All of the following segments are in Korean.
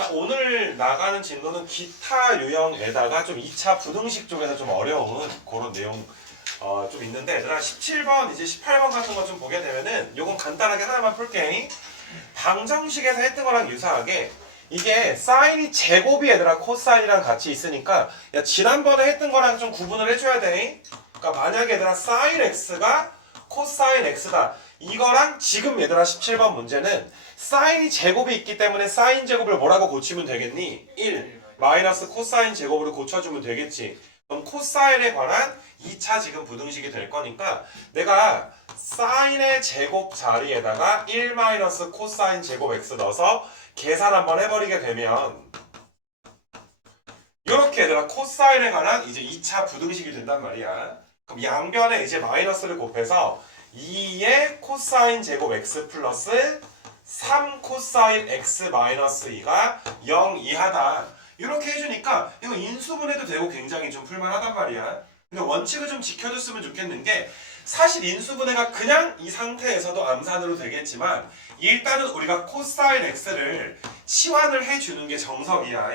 자, 오늘 나가는 진도는 기타 유형에다가 좀 2차 부등식 쪽에서 좀 어려운 그런 내용 좀 있는데, 얘들아 17번 이제 18번 같은 거 좀 보게 되면은 요건 간단하게 하나만 풀게. 방정식에서 했던 거랑 유사하게 이게 사인이 제곱이 얘들아 코사인이랑 같이 있으니까, 야 지난번에 했던 거랑 좀 구분을 해줘야 돼. 그러니까 만약에 얘들아 사인 x가 코사인 x다, 이거랑 지금 얘들아 17번 문제는 사인이 제곱이 있기 때문에 사인 제곱을 뭐라고 고치면 되겠니? 1 마이너스 코사인 제곱으로 고쳐주면 되겠지. 그럼 코사인에 관한 2차 지금 부등식이 될 거니까 내가 사인의 제곱 자리에다가 1 마이너스 코사인 제곱 x 넣어서 계산 한번 해버리게 되면 이렇게 얘들아 코사인에 관한 이제 2차 부등식이 된단 말이야. 그럼 양변에 이제 마이너스를 곱해서 2의 코사인 제곱 x 플러스 3 코사인 x 마이너스 2가 0 이하다. 이렇게 해주니까 이거 인수분해도 되고 굉장히 좀 풀만하단 말이야. 근데 원칙을 좀 지켜줬으면 좋겠는 게, 사실 인수분해가 그냥 이 상태에서도 암산으로 되겠지만 일단은 우리가 코사인 x를 치환을 해주는 게 정석이야.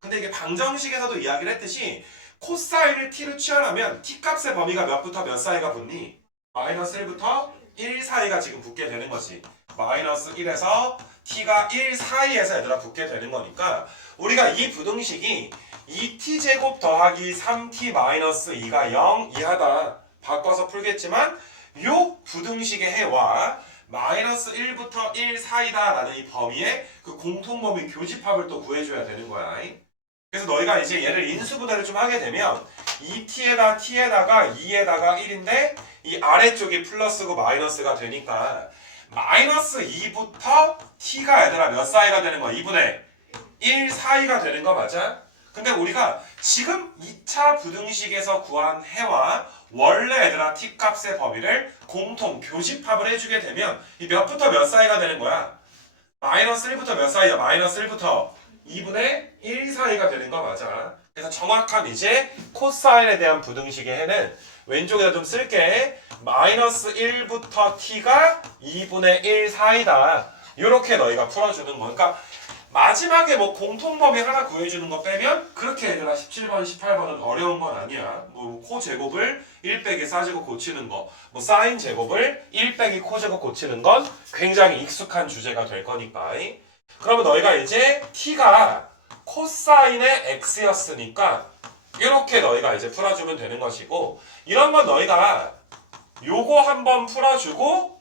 근데 이게 방정식에서도 이야기를 했듯이 코사인을 t로 치환하면 t 값의 범위가 몇부터 몇 사이가 붙니? 마이너스 1부터 1 사이가 지금 붙게 되는 거지. 마이너스 1에서 t가 1 사이에서 얘들아 붙게 되는 거니까 우리가 이 부등식이 2t제곱 더하기 3t 마이너스 2가 0 이하다 바꿔서 풀겠지만, 요 부등식의 해와 마이너스 1부터 1 사이다 라는 이 범위의 그 공통범위 교집합을 또 구해줘야 되는 거야. 그래서 너희가 이제 얘를 인수분해를 좀 하게 되면 2t에다 t에다가 2에다가 1인데 이 아래쪽이 플러스고 마이너스가 되니까 마이너스 2부터 t가 얘들아 몇 사이가 되는 거야? 2분의 1 사이가 되는 거 맞아? 근데 우리가 지금 2차 부등식에서 구한 해와 원래 얘들아 t 값의 범위를 공통 교집합을 해주게 되면 이 몇부터 몇 사이가 되는 거야? 마이너스 1부터 몇 사이야? 마이너스 1부터 2분의 1 사이가 되는 거 맞아. 그래서 정확한 이제 코사인에 대한 부등식의 해는 왼쪽에다 좀 쓸게. 마이너스 1부터 t가 2분의 1 사이다. 이렇게 너희가 풀어주는 거. 그러니까 마지막에 뭐 공통범위 하나 구해주는 거 빼면 그렇게 얘들아 17번, 18번은 어려운 건 아니야. 뭐 코 제곱을 1 빼기 사제곱 고치는 거, 뭐 사인 제곱을 1 빼기 코 제곱 고치는 건 굉장히 익숙한 주제가 될 거니까. 그러면 너희가 이제 t가 코사인의 x였으니까 이렇게 너희가 이제 풀어주면 되는 것이고, 이런 건 너희가 요거 한번 풀어주고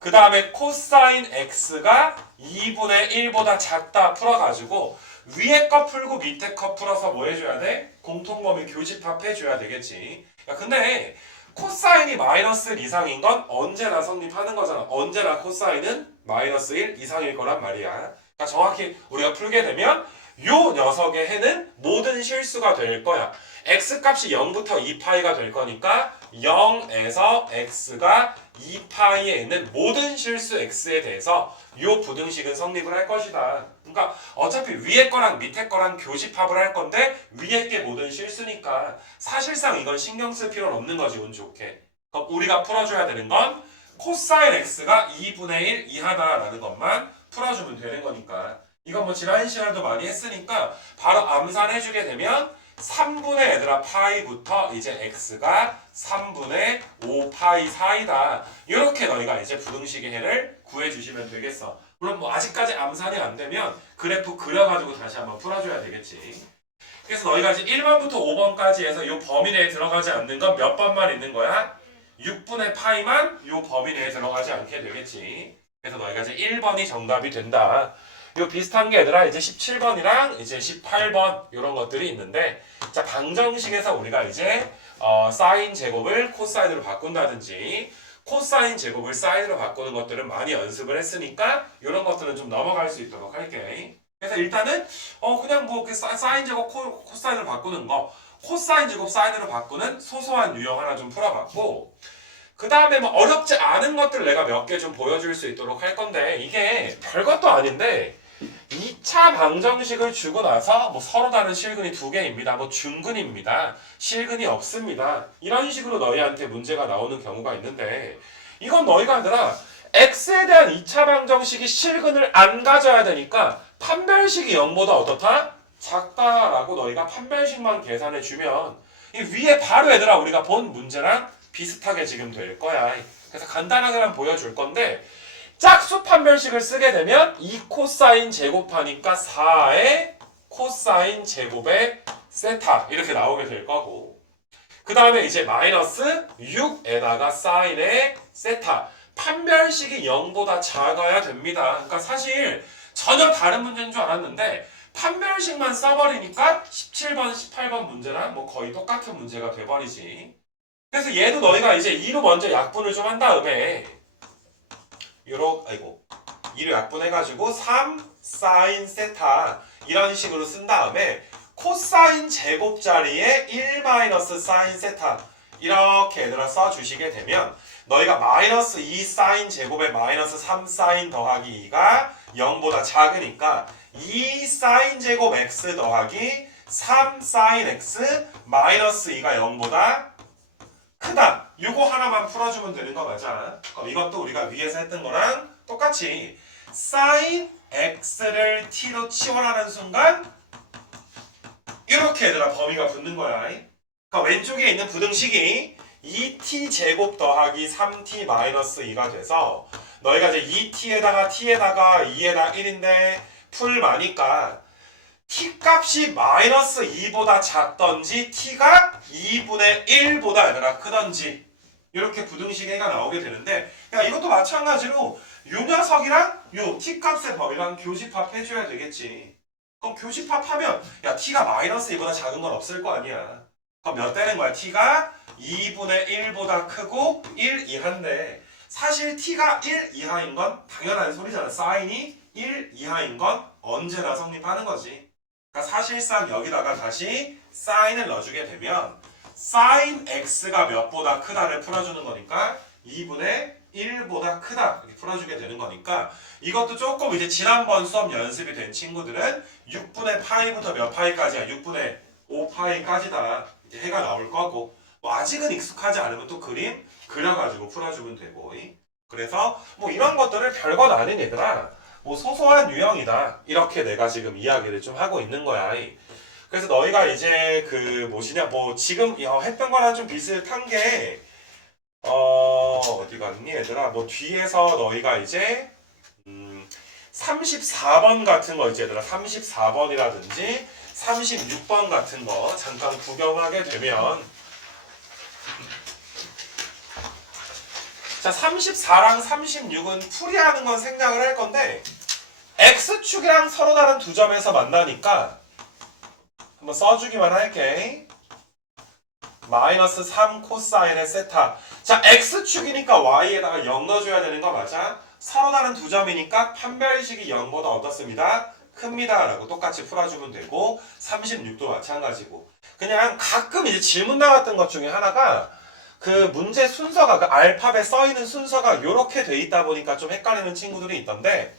그 다음에 코사인 x가 2분의 1보다 작다 풀어가지고 위에 거 풀고 밑에 거 풀어서 뭐 해줘야 돼? 공통범위 교집합 해줘야 되겠지. 야, 근데 코사인이 마이너스 1 이상인 건 언제나 성립하는 거잖아. 언제나 코사인은 마이너스 1 이상일 거란 말이야. 그러니까 정확히 우리가 풀게 되면 요 녀석의 해는 모든 실수가 될 거야. x값이 0부터 2파이가 될 거니까 0에서 x가 2파이에 있는 모든 실수 x에 대해서 요 부등식은 성립을 할 것이다. 그러니까 어차피 위에 거랑 밑에 거랑 교집합을 할 건데 위에 게 모든 실수니까 사실상 이건 신경 쓸 필요는 없는 거지, 운 좋게. 그럼 우리가 풀어줘야 되는 건 코사인 x가 2분의 1 이하다라는 것만 풀어주면 되는 거니까. 이건 뭐 지난 시간에도 많이 했으니까 바로 암산해주게 되면 3분의 얘들아 파이부터 이제 x가 3분의 5파이 사이다. 이렇게 너희가 이제 부등식의 해를 구해주시면 되겠어. 물론 뭐 아직까지 암산이 안 되면 그래프 그려가지고 다시 한번 풀어줘야 되겠지. 그래서 너희가 이제 1번부터 5번까지 해서 이 범위 내에 들어가지 않는 건 몇 번만 있는 거야? 6분의 파이만 이 범위 내에 들어가지 않게 되겠지. 그래서 너희가 이제 1번이 정답이 된다. 요 비슷한 게 얘들아 이제 17번이랑 이제 18번 이런 것들이 있는데, 자 방정식에서 우리가 이제 사인 제곱을 코사인으로 바꾼다든지 코사인 제곱을 사인으로 바꾸는 것들은 많이 연습을 했으니까 이런 것들은 좀 넘어갈 수 있도록 할게. 그래서 일단은 그냥 뭐 사인 제곱 코사인으로 바꾸는 거, 코사인 제곱 사인으로 바꾸는 소소한 유형 하나 좀 풀어봤고, 그 다음에 뭐 어렵지 않은 것들 내가 몇 개 좀 보여줄 수 있도록 할 건데, 이게 별것도 아닌데 2차 방정식을 주고 나서 뭐 서로 다른 실근이 2개입니다. 뭐 중근입니다. 실근이 없습니다. 이런 식으로 너희한테 문제가 나오는 경우가 있는데, 이건 너희가 아니라 x에 대한 2차 방정식이 실근을 안 가져야 되니까 판별식이 0보다 어떻다? 작다라고 너희가 판별식만 계산해주면 이 위에 바로 얘들아 우리가 본 문제랑 비슷하게 지금 될 거야. 그래서 간단하게만 보여줄 건데 짝수 판별식을 쓰게 되면 2 코사인 제곱하니까 4의 코사인 제곱의 세타 이렇게 나오게 될 거고 그 다음에 이제 마이너스 6에다가 사인의 세타 판별식이 0보다 작아야 됩니다. 그러니까 사실 전혀 다른 문제인 줄 알았는데 판별식만 써버리니까 17번, 18번 문제랑 뭐 거의 똑같은 문제가 돼버리지. 그래서 얘도 너희가 이제 2로 먼저 약분을 좀 한 다음에 2로 약분해가지고 3 사인 세타 이런 식으로 쓴 다음에 코사인 제곱 자리에 1 마이너스 사인 세타 이렇게 얘들아 써주시게 되면 너희가 마이너스 2 사인 제곱에 마이너스 3 사인 더하기 2가 0보다 작으니까 2 사인 제곱 x 더하기 3 사인 x 마이너스 2가 0보다 크다. 요거 하나만 풀어주면 되는 거 맞아. 그럼 이것도 우리가 위에서 했던 거랑 똑같이 사인 x를 t로 치환하는 순간 이렇게 얘들아 범위가 붙는 거야. 그러니까 왼쪽에 있는 부등식이 2t 제곱 더하기 3t 마이너스 2가 돼서 너희가 이제 2t에다가 t에다가 2에다 1인데 풀 마니까 t 값이 마이너스 2보다 작던지 t가 2분의 1보다 얘들아 크던지 이렇게 부등식에가 나오게 되는데 야 이것도 마찬가지로 요 녀석이랑 요 t 값의 범위랑 교집합 해줘야 되겠지. 그럼 교집합하면 야 t가 마이너스 2보다 작은 건 없을 거 아니야. 그럼 몇 되는 거야? t가 2분의 1보다 크고 1 이하인데 사실 t가 1 이하인 건 당연한 소리잖아. 사인이 1 이하인 건 언제나 성립하는 거지. 그러니까 사실상 여기다가 다시 사인을 넣어주게 되면 사인 x가 몇보다 크다를 풀어주는 거니까 2분의 1보다 크다 이렇게 풀어주게 되는 거니까 이것도 조금 이제 지난번 수업 연습이 된 친구들은 6분의 파이부터 몇 파이까지야? 6분의 5파이까지다 이제 해가 나올 거고 뭐 아직은 익숙하지 않으면 또 그림 그려가지고 풀어주면 되고 그래서 뭐 이런 것들을 별것 아닌 얘들아 뭐 소소한 유형이다 이렇게 내가 지금 이야기를 좀 하고 있는 거야. 그래서 너희가 이제 그 뭐시냐 뭐 지금 했던 거랑 좀 비슷한 게 어디 갔니 얘들아 뭐 뒤에서 너희가 이제 34번 같은 거 있지 얘들아 34번이라든지 36번 같은 거 잠깐 구경하게 되면 자 34랑 36은 풀이하는 건 생략을 할 건데 x축이랑 서로 다른 두 점에서 만나니까 한번 써주기만 할게. 마이너스 3 코사인의 세타. 자 x축이니까 y에다가 0 넣어줘야 되는 거 맞아? 서로 다른 두 점이니까 판별식이 0보다 어떻습니다? 큽니다 라고 똑같이 풀어주면 되고 36도 마찬가지고 그냥 가끔 이제 질문 나왔던 것 중에 하나가 그 문제 순서가 그 알파벳 써있는 순서가 이렇게 돼 있다 보니까 좀 헷갈리는 친구들이 있던데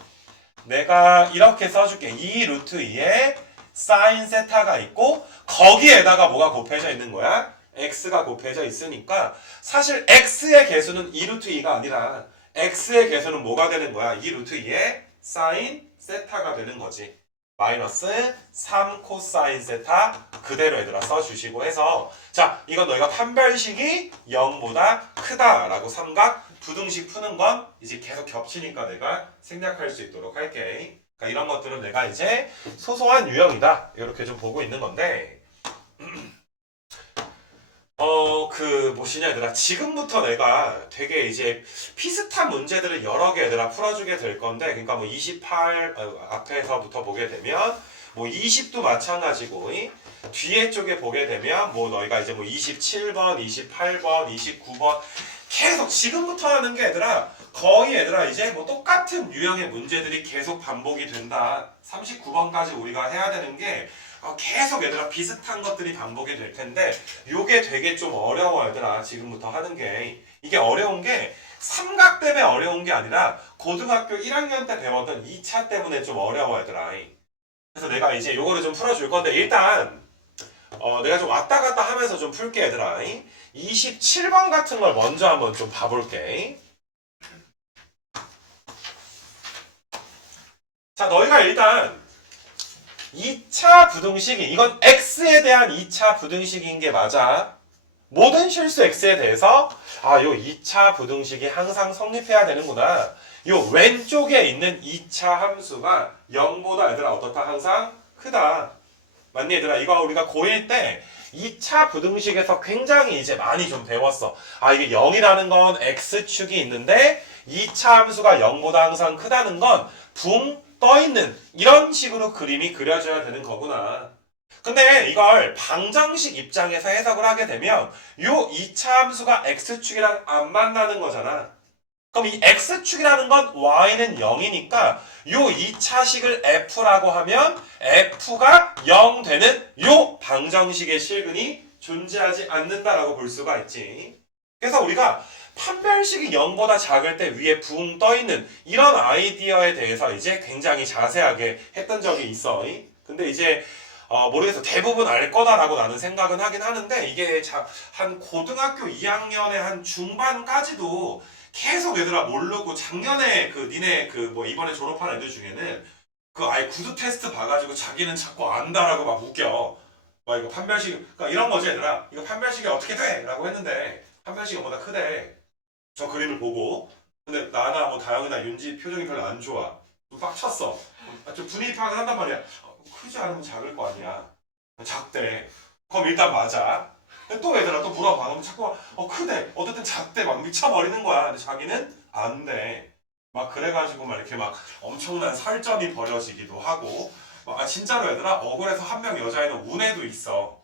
내가 이렇게 써줄게. 2 루트 2에 사인 세타가 있고 거기에다가 뭐가 곱해져 있는 거야? x가 곱해져 있으니까 사실 x의 개수는 2 루트 2가 아니라 x의 개수는 뭐가 되는 거야? 2 루트 2에 사인 세타가 되는 거지. 마이너스 3 코사인 세타 그대로 얘들아 써주시고 해서 자 이건 너희가 판별식이 0보다 크다라고 삼각 부등식 푸는 건 이제 계속 겹치니까 내가 생략할 수 있도록 할게. 그러니까 이런 것들은 내가 이제 소소한 유형이다 이렇게 좀 보고 있는 건데 그 뭐시냐 얘들아 지금부터 내가 되게 이제 비슷한 문제들을 여러 개 얘들아 풀어주게 될 건데 그러니까 뭐 28 앞에서부터 보게 되면 뭐 20도 마찬가지고 뒤에 쪽에 보게 되면 뭐 너희가 이제 뭐 27번, 28번, 29번 계속 지금부터 하는 게 얘들아 거의 얘들아 이제 뭐 똑같은 유형의 문제들이 계속 반복이 된다. 39번까지 우리가 해야 되는 게 계속 얘들아 비슷한 것들이 반복이 될 텐데 요게 되게 좀 어려워 얘들아 지금부터 하는 게 이게 어려운 게 삼각 때문에 어려운 게 아니라 고등학교 1학년 때 배웠던 2차 때문에 좀 어려워 얘들아. 그래서 내가 이제 요거를 좀 풀어줄 건데 일단 내가 좀 왔다 갔다 하면서 좀 풀게 얘들아. 27번 같은 걸 먼저 한번 좀 봐볼게. 자 너희가 일단 2차 부등식이 이건 x에 대한 2차 부등식인 게 맞아. 모든 실수 x에 대해서 요 2차 부등식이 항상 성립해야 되는구나. 요 왼쪽에 있는 2차 함수가 0보다 얘들아 어떻다? 항상 크다. 맞니 얘들아? 이거 우리가 고1 때 2차 부등식에서 굉장히 이제 많이 좀 배웠어. 이게 0이라는 건 x축이 있는데 2차 함수가 0보다 항상 크다는 건 붕 떠있는 이런 식으로 그림이 그려져야 되는 거구나. 근데 이걸 방정식 입장에서 해석을 하게 되면 요 2차 함수가 x축이랑 안 만나는 거잖아. 그럼 이 x축이라는 건 y는 0이니까 요 2차식을 f라고 하면 f가 0 되는 요 방정식의 실근이 존재하지 않는다라고 볼 수가 있지. 그래서 우리가 판별식이 0보다 작을 때 위에 붕 떠있는 이런 아이디어에 대해서 이제 굉장히 자세하게 했던 적이 있어. 근데 이제 모르겠어. 대부분 알 거다라고 나는 생각은 하긴 하는데 이게 한 고등학교 2학년의 한 중반까지도 계속 얘들아 모르고 작년에 니네 이번에 졸업한 애들 중에는 아예 구두 테스트 봐가지고 자기는 자꾸 안다라고 막 웃겨. 막 이거 판별식, 그러니까 이런 거지 얘들아. 이거 판별식이 어떻게 돼? 라고 했는데 판별식이 뭐보다 크대. 저 그림을 보고. 근데 나나 다영이나 윤지 표정이 별로 안 좋아. 좀 빡쳤어. 좀 분위기 파악을 한단 말이야. 크지 않으면 작을 거 아니야. 작대. 그럼 일단 맞아. 또 얘들아 또 물어봐. 그럼 자꾸 크대. 어쨌든 작대. 막 미쳐버리는 거야. 근데 자기는 안 돼. 막 그래가지고 막 이렇게 막 엄청난 설전이 벌어지기도 하고. 진짜로 얘들아 억울해서 한 명 여자애는 운에도 있어.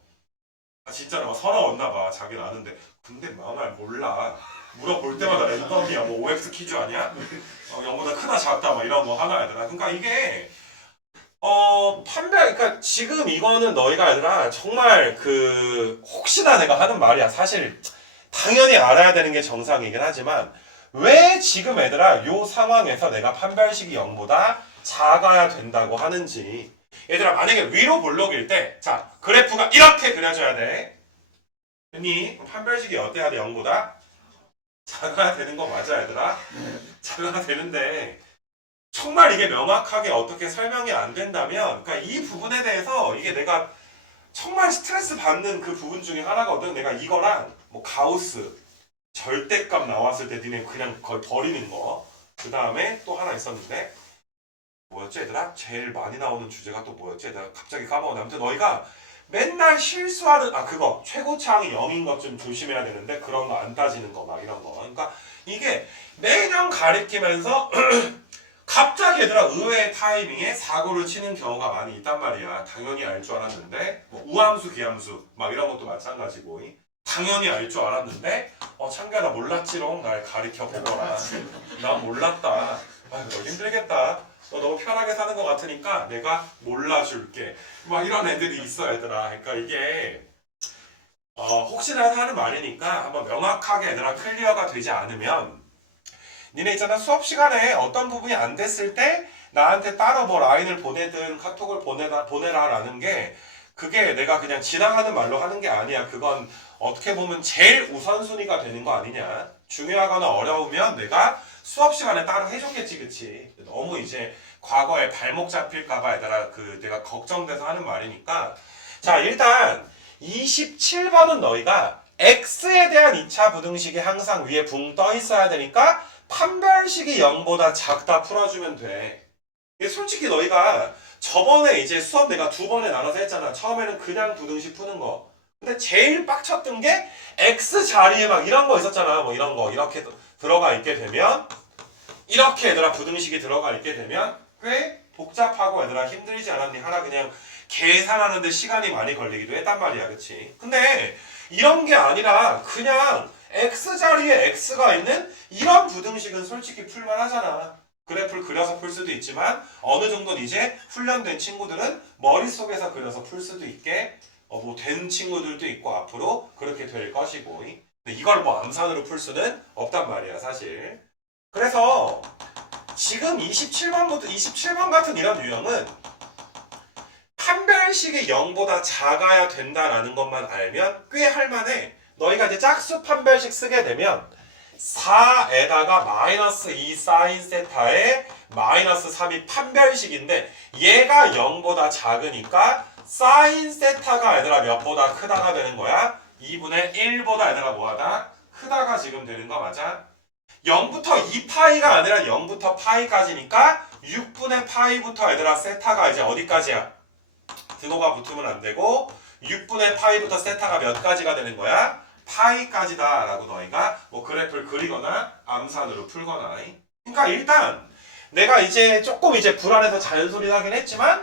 진짜로 막 서러웠나 봐. 자기는 아는데. 근데 말 몰라. 물어볼 때마다 랜덤이야. OX 퀴즈 아니야? 0보다 크다 작다 막 이런 거 하나 얘들아. 그러니까 이게 그러니까 지금 이거는 너희가 얘들아 정말 혹시나 내가 하는 말이야. 사실 당연히 알아야 되는 게 정상이긴 하지만 왜 지금 얘들아 요 상황에서 내가 판별식이 0보다 작아야 된다고 하는지. 얘들아 만약에 위로 볼록일 때 자 그래프가 이렇게 그려져야 돼. 됐니? 판별식이 어때야 돼? 0보다 작아야 되는 거 맞아 얘들아? 작아야 되는데 정말 이게 명확하게 어떻게 설명이 안 된다면 그러니까 이 부분에 대해서 이게 내가 정말 스트레스 받는 그 부분 중에 하나거든. 내가 이거랑 가우스 절대값 나왔을 때 니네 그냥 거의 버리는 거. 그 다음에 또 하나 있었는데 뭐였지 얘들아? 제일 많이 나오는 주제가 또 뭐였지? 내가 갑자기 까먹었는데 아무튼 너희가 맨날 실수하는 그거 최고차항이 0인 것 좀 조심해야 되는데 그런 거 안 따지는 거 막 이런 거. 그러니까 이게 매년 가리키면서 갑자기 얘들아 의외의 타이밍에 사고를 치는 경우가 많이 있단 말이야. 당연히 알 줄 알았는데 우함수 기함수 막 이런 것도 마찬가지고 당연히 알 줄 알았는데 창규야 나 몰랐지롱 날 가리켜 보거라. 난 몰랐다. 너 힘들겠다. 너 너무 편하게 사는 것 같으니까 내가 몰라줄게. 막 이런 애들이 있어 얘들아. 그러니까 이게 혹시나 하는 말이니까 한번 명확하게 얘들아 클리어가 되지 않으면 니네 있잖아 수업 시간에 어떤 부분이 안 됐을 때 나한테 따로 라인을 보내든 카톡을 보내라라는 게 그게 내가 그냥 지나가는 말로 하는 게 아니야. 그건 어떻게 보면 제일 우선순위가 되는 거 아니냐. 중요하거나 어려우면 내가 수업 시간에 따로 해줬겠지, 그치? 너무 이제 과거에 발목 잡힐까봐 얘들아 내가 걱정돼서 하는 말이니까. 자 일단 27번은 너희가 x에 대한 2차 부등식이 항상 위에 붕 떠 있어야 되니까 판별식이 0보다 작다 풀어주면 돼. 이게 솔직히 너희가 저번에 이제 수업 내가 두 번에 나눠서 했잖아. 처음에는 그냥 부등식 푸는 거. 근데 제일 빡쳤던 게 x 자리에 막 이런 거 있었잖아. 이런 거 이렇게 들어가 있게 되면 이렇게 얘들아 부등식이 들어가 있게 되면 꽤 복잡하고 얘들아 힘들지 않았니? 하나 그냥 계산하는데 시간이 많이 걸리기도 했단 말이야. 그치? 근데 이런 게 아니라 그냥 x 자리에 x가 있는 이런 부등식은 솔직히 풀만 하잖아. 그래프를 그려서 풀 수도 있지만 어느 정도는 이제 훈련된 친구들은 머릿속에서 그려서 풀 수도 있게 된 친구들도 있고 앞으로 그렇게 될 것이고. 근데 이걸 암산으로 풀 수는 없단 말이야 사실. 그래서 지금 27번 같은 이런 유형은 판별식이 0보다 작아야 된다라는 것만 알면 꽤 할만해. 너희가 이제 짝수 판별식 쓰게 되면 4에다가 마이너스 2 사인 세타에 마이너스 3이 판별식인데 얘가 0보다 작으니까 사인 세타가 얘들아 몇보다 크다가 되는 거야? 2분의 1보다 얘들아 뭐하다? 크다가 지금 되는 거 맞아? 0부터 2파이가 아니라 0부터 파이까지니까 6분의 파이부터 얘들아 세타가 이제 어디까지야? 등호가 붙으면 안 되고 6분의 파이부터 세타가 몇 가지가 되는 거야? 파이까지다 라고 너희가 뭐 그래프를 그리거나 암산으로 풀거나. 그러니까 일단 내가 이제 조금 이제 불안해서 잔소리 하긴 했지만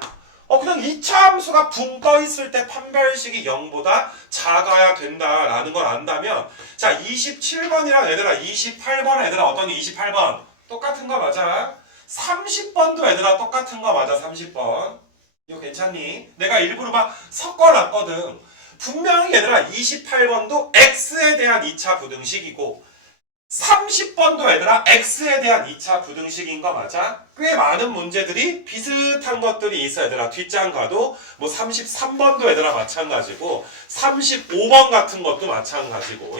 그냥 2차 함수가 붕 떠 있을 때 판별식이 0보다 작아야 된다라는 걸 안다면 자 27번이랑 얘들아 28번 얘들아 어떤 28번 똑같은 거 맞아? 30번도 얘들아 똑같은 거 맞아. 30번 이거 괜찮니? 내가 일부러 막 섞어놨거든. 분명히 얘들아 28번도 x에 대한 2차 부등식이고 30번도 얘들아 x에 대한 2차 부등식인 거 맞아? 꽤 많은 문제들이 비슷한 것들이 있어 얘들아. 뒷장 가도 뭐 33번도 얘들아 마찬가지고 35번 같은 것도 마찬가지고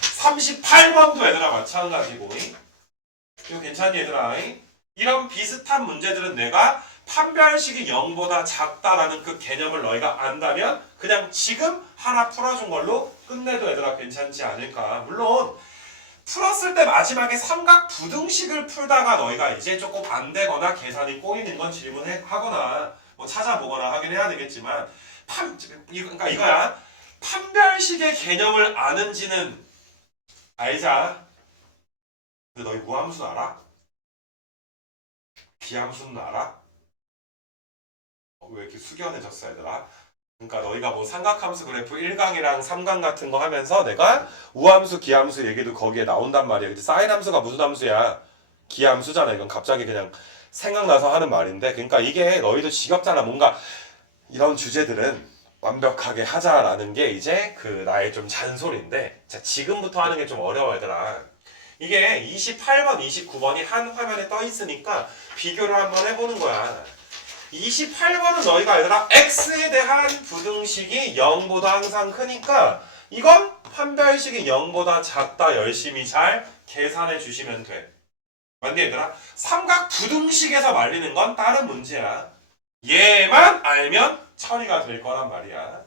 38번도 얘들아 마찬가지고 이거 괜찮니 얘들아? 이런 비슷한 문제들은 내가 판별식이 0보다 작다라는 그 개념을 너희가 안다면 그냥 지금 하나 풀어준 걸로 끝내도 얘들아 괜찮지 않을까. 물론 풀었을 때 마지막에 삼각 부등식을 풀다가 너희가 이제 조금 안 되거나 계산이 꼬이는 건 질문하거나 뭐 찾아보거나 하긴 해야 되겠지만 그러니까 이거야. 판별식의 개념을 아는지는 알자. 근데 너희 무함수 알아? 비함수는 알아? 왜 이렇게 숙연해졌어 얘들아? 그러니까 너희가 뭐 삼각함수 그래프 1강이랑 3강 같은 거 하면서 내가 우함수, 기함수 얘기도 거기에 나온단 말이야. 근데 사인 함수가 무슨 함수야? 기함수잖아. 이건 갑자기 그냥 생각나서 하는 말인데 그러니까 이게 너희도 지겹잖아. 뭔가 이런 주제들은 완벽하게 하자라는 게 이제 그 나의 좀 잔소리인데 자 지금부터 하는 게 좀 어려워 얘들아. 이게 28번, 29번이 한 화면에 떠 있으니까 비교를 한번 해보는 거야. 28번은 너희가 얘들아 x에 대한 부등식이 0보다 항상 크니까 이건 판별식이 0보다 작다 열심히 잘 계산해 주시면 돼. 맞니 얘들아? 삼각 부등식에서 말리는 건 다른 문제야. 얘만 알면 처리가 될 거란 말이야.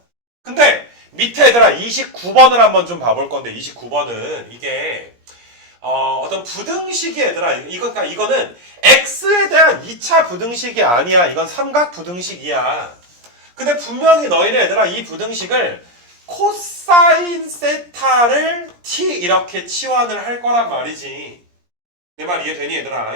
근데 밑에 얘들아 29번을 한번 좀 봐볼 건데 29번은 이게 어떤 부등식이 얘들아 그러니까 이거는 x에 대한 2차 부등식이 아니야. 이건 삼각 부등식이야. 근데 분명히 너희는 얘들아 이 부등식을 코사인 세타를 t 이렇게 치환을 할 거란 말이지. 내 말 이해되니 얘들아?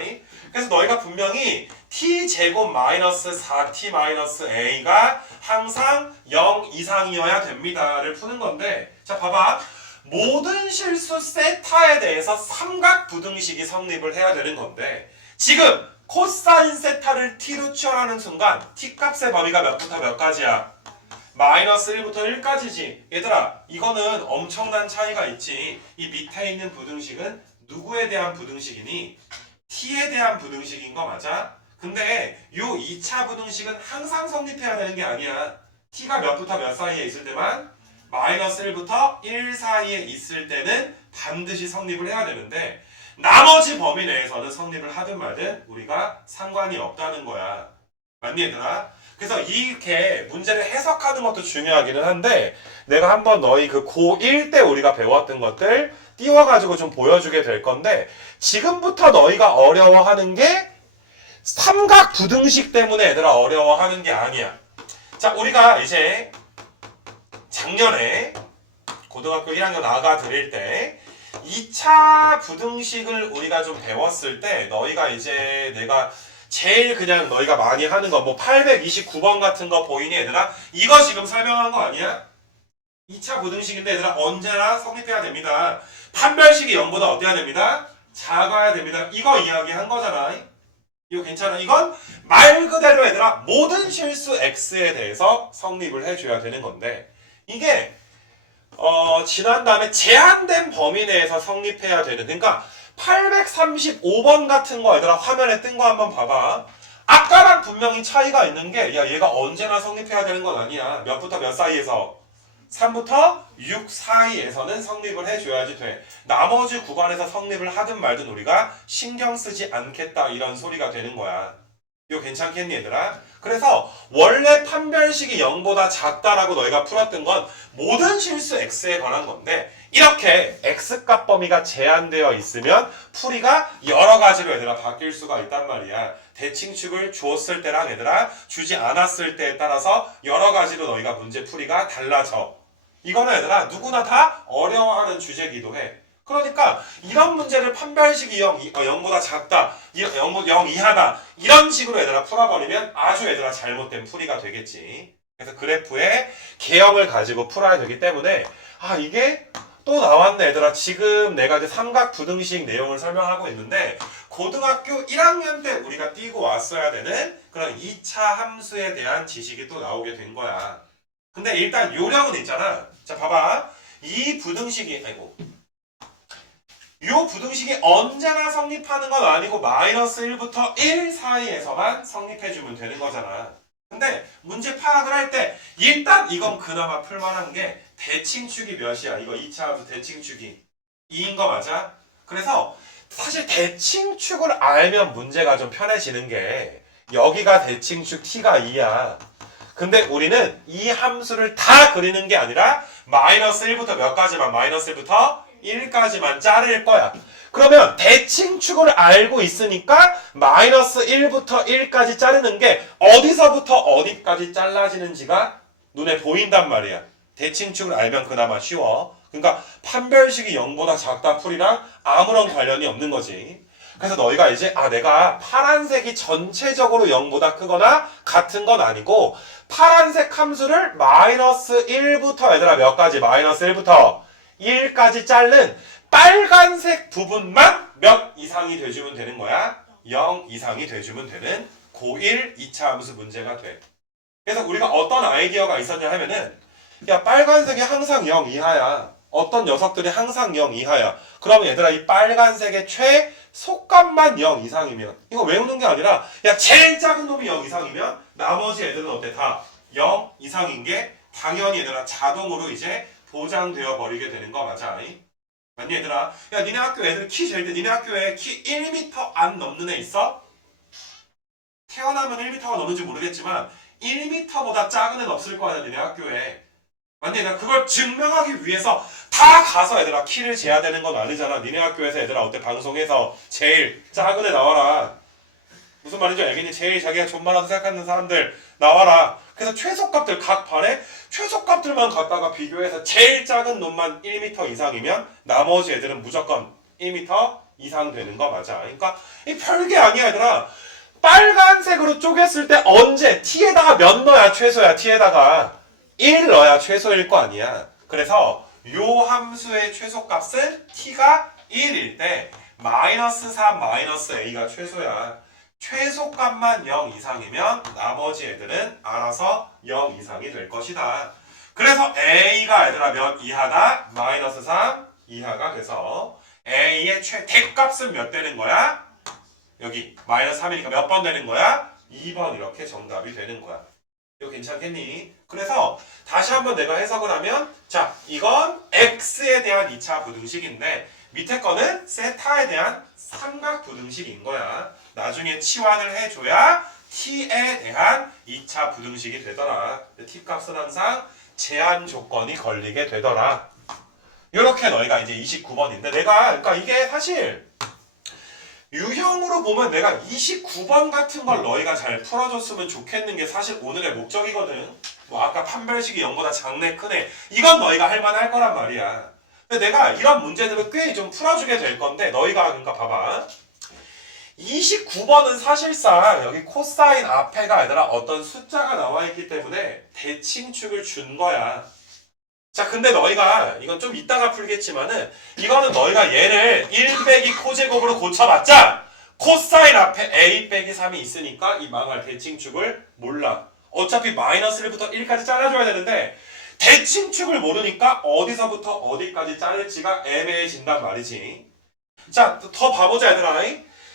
그래서 너희가 분명히 t제곱 마이너스 4t 마이너스 a가 항상 0 이상이어야 됩니다를 푸는 건데 자 봐봐. 모든 실수 세타에 대해서 삼각 부등식이 성립을 해야 되는 건데 지금 코사인 세타를 t로 치환하는 순간 t 값의 범위가 몇부터 몇까지야? 마이너스 1부터 1까지지. 얘들아 이거는 엄청난 차이가 있지. 이 밑에 있는 부등식은 누구에 대한 부등식이니? t에 대한 부등식인 거 맞아? 근데 요 2차 부등식은 항상 성립해야 되는 게 아니야. t가 몇부터 몇 사이에 있을 때만 마이너스 1부터 1 사이에 있을 때는 반드시 성립을 해야 되는데 나머지 범위 내에서는 성립을 하든 말든 우리가 상관이 없다는 거야. 맞니 얘들아? 그래서 이렇게 문제를 해석하는 것도 중요하기는 한데 내가 한번 너희 그 고1 때 우리가 배웠던 것들 띄워가지고 좀 보여주게 될 건데 지금부터 너희가 어려워하는 게 삼각 부등식 때문에 얘들아 어려워하는 게 아니야. 자 우리가 이제 작년에 고등학교 1학년 아가 드릴 때 2차 부등식을 우리가 좀 배웠을 때 너희가 이제 내가 제일 그냥 너희가 많이 하는 거 뭐 829번 같은 거 보이니 얘들아? 이거 지금 설명한 거 아니야? 2차 부등식인데 얘들아 언제나 성립해야 됩니다. 판별식이 0보다 어때야 됩니다? 작아야 됩니다. 이거 이야기한 거잖아. 이거 괜찮아? 이건 말 그대로 얘들아 모든 실수 x에 대해서 성립을 해줘야 되는 건데 이게 지난 다음에 제한된 범위 내에서 성립해야 되는 그러니까 835번 같은 거 얘들아 화면에 뜬 거 한번 봐봐. 아까랑 분명히 차이가 있는 게 야 얘가 언제나 성립해야 되는 건 아니야. 몇부터 몇 사이에서 3부터 6 사이에서는 성립을 해줘야지 돼. 나머지 구간에서 성립을 하든 말든 우리가 신경 쓰지 않겠다 이런 소리가 되는 거야. 이거 괜찮겠니 얘들아? 그래서 원래 판별식이 0보다 작다라고 너희가 풀었던 건 모든 실수 x에 관한 건데 이렇게 x값 범위가 제한되어 있으면 풀이가 여러 가지로 얘들아 바뀔 수가 있단 말이야. 대칭축을 주었을 때랑 얘들아 주지 않았을 때에 따라서 여러 가지로 너희가 문제 풀이가 달라져. 이거는 얘들아 누구나 다 어려워하는 주제기도 해. 그러니까 이런 문제를 판별식이 0보다 작다, 0 이하다 이런 식으로 얘들아 풀어버리면 아주 얘들아 잘못된 풀이가 되겠지. 그래서 그래프의 개형을 가지고 풀어야 되기 때문에 이게 또 나왔네 얘들아. 지금 내가 이제 삼각 부등식 내용을 설명하고 있는데 고등학교 1학년 때 우리가 띄고 왔어야 되는 그런 2차 함수에 대한 지식이 또 나오게 된 거야. 근데 일단 요령은 있잖아. 자 봐봐. 이 부등식이 요 부등식이 언제나 성립하는 건 아니고 마이너스 1부터 1 사이에서만 성립해주면 되는 거잖아. 근데 문제 파악을 할 때 일단 이건 그나마 풀만한 게 대칭축이 몇이야? 이거 2차 함수 대칭축이 2인 거 맞아? 그래서 사실 대칭축을 알면 문제가 좀 편해지는 게 여기가 대칭축 t가 2야. 근데 우리는 이 함수를 다 그리는 게 아니라 마이너스 1부터 몇 가지만 마이너스 1부터 1까지만 자를 거야. 그러면 대칭축을 알고 있으니까 마이너스 1부터 1까지 자르는 게 어디서부터 어디까지 잘라지는지가 눈에 보인단 말이야. 대칭축을 알면 그나마 쉬워. 그러니까 판별식이 0보다 작다 풀이랑 아무런 관련이 없는 거지. 그래서 너희가 이제 내가 파란색이 전체적으로 0보다 크거나 같은 건 아니고 파란색 함수를 마이너스 1부터 얘들아 몇 가지 마이너스 1부터 1까지 자른 빨간색 부분만 몇 이상이 돼주면 되는 거야. 0 이상이 돼주면 되는 고1 2차 함수 문제가 돼. 그래서 우리가 어떤 아이디어가 있었냐 하면은 야 빨간색이 항상 0 이하야. 어떤 녀석들이 항상 0 이하야. 그러면 얘들아 이 빨간색의 최속값만 0 이상이면 이거 외우는 게 아니라 야 제일 작은 놈이 0 이상이면 나머지 애들은 어때? 다 0 이상인 게 당연히 얘들아 자동으로 이제 보장되어 버리게 되는 거 맞아? 맞니 얘들아? 야 니네 학교 애들 키 잴 때 니네 학교에 키 1m 안 넘는 애 있어? 태어나면 1m가 넘는지 모르겠지만 1m보다 작은 애는 없을 거 아니야 니네 학교에. 맞니 얘들아? 그걸 증명하기 위해서 다 가서 얘들아 키를 재야 되는 건 아니잖아. 니네 학교에서 얘들아 어때 방송에서 제일 작은 애 나와라. 무슨 말인지 알겠니? 제일 자기가 존말하다 생각하는 사람들 나와라. 그래서 최소값들 각 반에 최소값들만 갖다가 비교해서 제일 작은 놈만 1m 이상이면 나머지 애들은 무조건 1m 이상 되는 거 맞아. 그러니까 이 별게 아니야 얘들아. 빨간색으로 쪼갰을 때 언제 t에다가 몇 넣어야 최소야. t에다가 1 넣어야 최소일 거 아니야. 그래서 요 함수의 최소값은 t가 1일 때 마이너스 3 마이너스 a가 최소야. 최소값만 0 이상이면 나머지 애들은 알아서 0 이상이 될 것이다. 그래서 a가 얘들아 몇 이하다? 마이너스 3 이하가 돼서 a의 대값은 몇 되는 거야? 여기 마이너스 3이니까 몇 번 되는 거야? 2번 이렇게 정답이 되는 거야. 이거 괜찮겠니? 그래서 다시 한번 내가 해석을 하면 자 이건 x에 대한 2차 부등식인데 밑에 거는 세타에 대한 삼각 부등식인 거야. 나중에 치환을 해줘야 t에 대한 2차 부등식이 되더라. t 값은 항상 제한 조건이 걸리게 되더라. 이렇게 너희가 이제 29번인데 내가 그러니까 이게 사실 유형으로 보면 내가 29번 같은 걸 너희가 잘 풀어줬으면 좋겠는 게 사실 오늘의 목적이거든. 뭐 아까 판별식이 0보다 작네 크네 이건 너희가 할만할 거란 말이야. 근데 내가 이런 문제들을 꽤 좀 풀어주게 될 건데 너희가 그러니까 봐봐. 29번은 사실상 여기 코사인 앞에가 아니라 어떤 숫자가 나와 있기 때문에 대칭축을 준 거야. 자 근데 너희가 이건 좀 이따가 풀겠지만은 이거는 너희가 얘를 1 빼기 코제곱으로 고쳐봤자 코사인 앞에 a 빼기 3이 있으니까 이 망할 대칭축을 몰라. 어차피 마이너스 1부터 1까지 잘라줘야 되는데 대칭축을 모르니까 어디서부터 어디까지 자를지가 애매해진단 말이지. 자 더 봐보자 얘들아.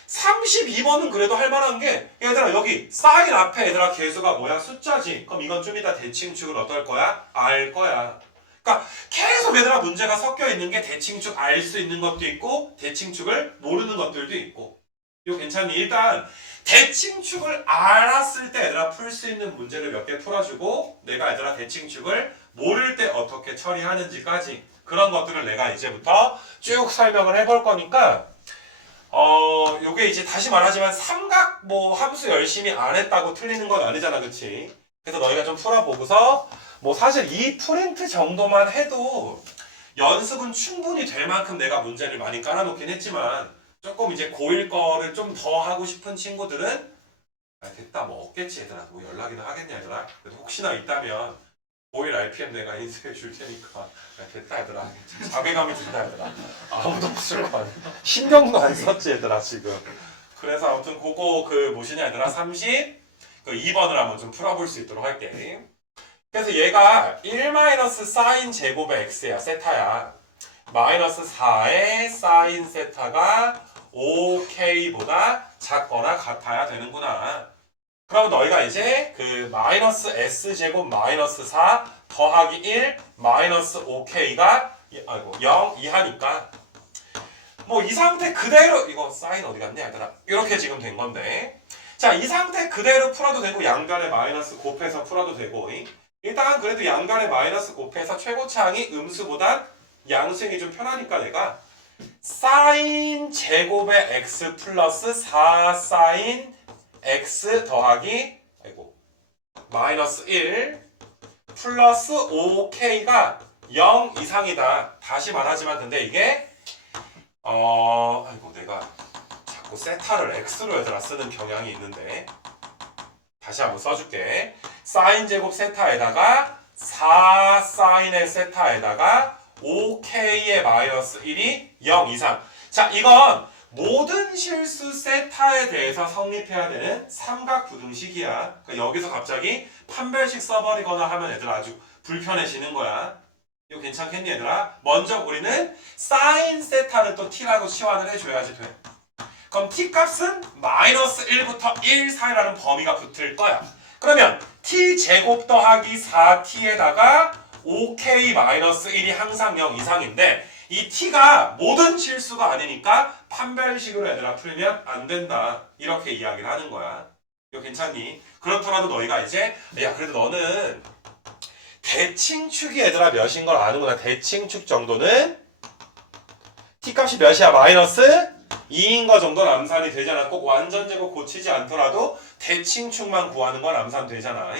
32번은 그래도 할만한 게 얘들아 여기 사인 앞에 얘들아 개수가 뭐야? 숫자지. 그럼 이건 좀 이따 대칭축을 어떨 거야? 알 거야. 그러니까 계속 얘들아 문제가 섞여 있는 게 대칭축 알 수 있는 것도 있고 대칭축을 모르는 것들도 있고. 이거 괜찮니? 일단 대칭축을 알았을 때 얘들아 풀 수 있는 문제를 몇 개 풀어주고 내가 얘들아 대칭축을 모를 때 어떻게 처리하는지까지 그런 것들을 내가 이제부터 쭉 설명을 해볼 거니까 요게 이제 다시 말하지만 삼각 뭐 함수 열심히 안 했다고 틀리는 건 아니잖아, 그치? 그래서 너희가 좀 풀어보고서 뭐 사실 이 프린트 정도만 해도 연습은 충분히 될 만큼 내가 문제를 많이 깔아놓긴 했지만 조금 이제 고1 거를 좀 더 하고 싶은 친구들은 됐다 뭐 없겠지 얘들아 뭐 연락이나 하겠냐 얘들아 그래도 혹시나 있다면 고1 RPM 내가 인수해 줄 테니까 됐다 얘들아 자괴감이 든다 얘들아 아무도 없을 거 아니야 신경도 안 썼지 얘들아 지금 그래서 아무튼 그거 그 뭐시냐 얘들아 30 그 2번을 한번 좀 풀어볼 수 있도록 할게. 그래서 얘가 1 사인 제곱의 x야 세타야 마이너스 4의 사인 세타가 5k보다 작거나 같아야 되는구나. 그럼 너희가 이제 그 마이너스 s제곱 마이너스 4 더하기 1 마이너스 5k가 0 이하니까 뭐 이 상태 그대로 이거 사인 어디 갔냐 얘들아 이렇게 지금 된 건데 자 이 상태 그대로 풀어도 되고 양변에 마이너스 곱해서 풀어도 되고 일단 그래도 양변에 마이너스 곱해서 최고차항이 음수보단 양수행이 좀 편하니까 내가 사인 제곱의 x 플러스 4 사인 x 더하기 마이너스 1 플러스 5k가 0 이상이다. 다시 말하지만 근데 이게 내가 자꾸 세타를 x로 얘들아 쓰는 경향이 있는데 다시 한번 써줄게. 사인 제곱 세타에다가 4 사인의 세타에다가 5k의 마이너스 1이 0 이상. 자, 이건 모든 실수 세타에 대해서 성립해야 되는 삼각 부등식이야. 그러니까 여기서 갑자기 판별식 써버리거나 하면 애들 아주 불편해지는 거야. 이거 괜찮겠니 얘들아? 먼저 우리는 사인 세타를 또 t라고 치환을 해줘야지 돼. 그럼 t 값은 마이너스 1부터 1 사이라는 범위가 붙을 거야. 그러면 t 제곱 더하기 4t에다가 5k 마이너스 1이 항상 0 이상인데 이 t가 모든 실수가 아니니까 판별식으로 얘들아 풀면 안 된다. 이렇게 이야기를 하는 거야. 이거 괜찮니? 그렇더라도 너희가 이제 야 그래도 너는 대칭축이 얘들아 몇인 걸 아는구나. 대칭축 정도는 t값이 몇이야? 마이너스 2인 거 정도는 암산이 되잖아. 꼭 완전 제곱 고치지 않더라도 대칭축만 구하는 건 암산 되잖아.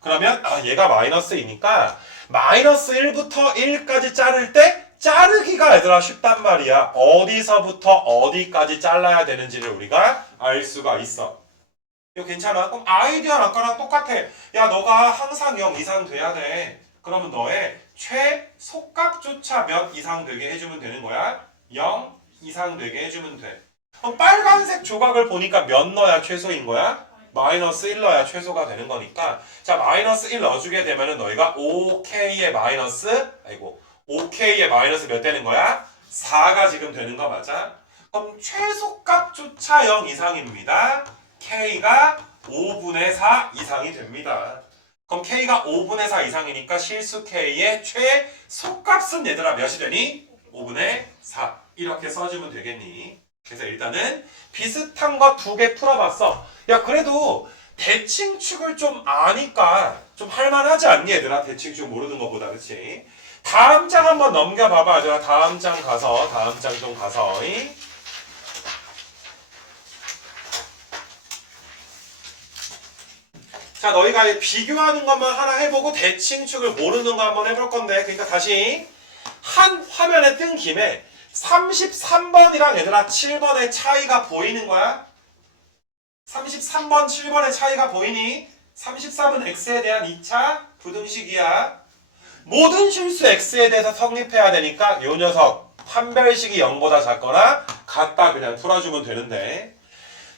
그러면 얘가 마이너스 2니까 마이너스 1부터 1까지 자를 때 자르기가 얘들아 쉽단 말이야. 어디서부터 어디까지 잘라야 되는지를 우리가 알 수가 있어. 이거 괜찮아? 그럼 아이디어는 아까랑 똑같아. 야 너가 항상 0 이상 돼야 돼. 그러면 너의 최소값조차 몇 이상 되게 해주면 되는 거야? 0 이상 되게 해주면 돼. 그럼 빨간색 조각을 보니까 몇 넣어야 최소인 거야? 마이너스 1 넣어야 최소가 되는 거니까 자 마이너스 1 넣어주게 되면은 너희가 5k의 마이너스 5k의 마이너스 몇 되는 거야? 4가 지금 되는 거 맞아? 그럼 최소값조차 0 이상입니다. k가 5분의 4 이상이 됩니다. 그럼 k가 5분의 4 이상이니까 실수 k의 최소값은 얘들아 몇이 되니? 5분의 4 이렇게 써주면 되겠니? 그래서 일단은 비슷한 거 2개 풀어봤어. 야 그래도 대칭축을 좀 아니까 좀 할만하지 않니 얘들아? 대칭축 모르는 것보다 그치? 다음 장 한번 넘겨봐봐. 얘들아 다음 장 좀 가서 자 너희가 비교하는 것만 하나 해보고 대칭축을 모르는 거 한번 해볼 건데 그러니까 다시 한 화면에 뜬 김에 33번이랑 얘들아 7번의 차이가 보이는 거야? 33번 7번의 차이가 보이니? 33은 x에 대한 2차 부등식이야. 모든 실수 x에 대해서 성립해야 되니까 요 녀석 판별식이 0보다 작거나 같다 그냥 풀어주면 되는데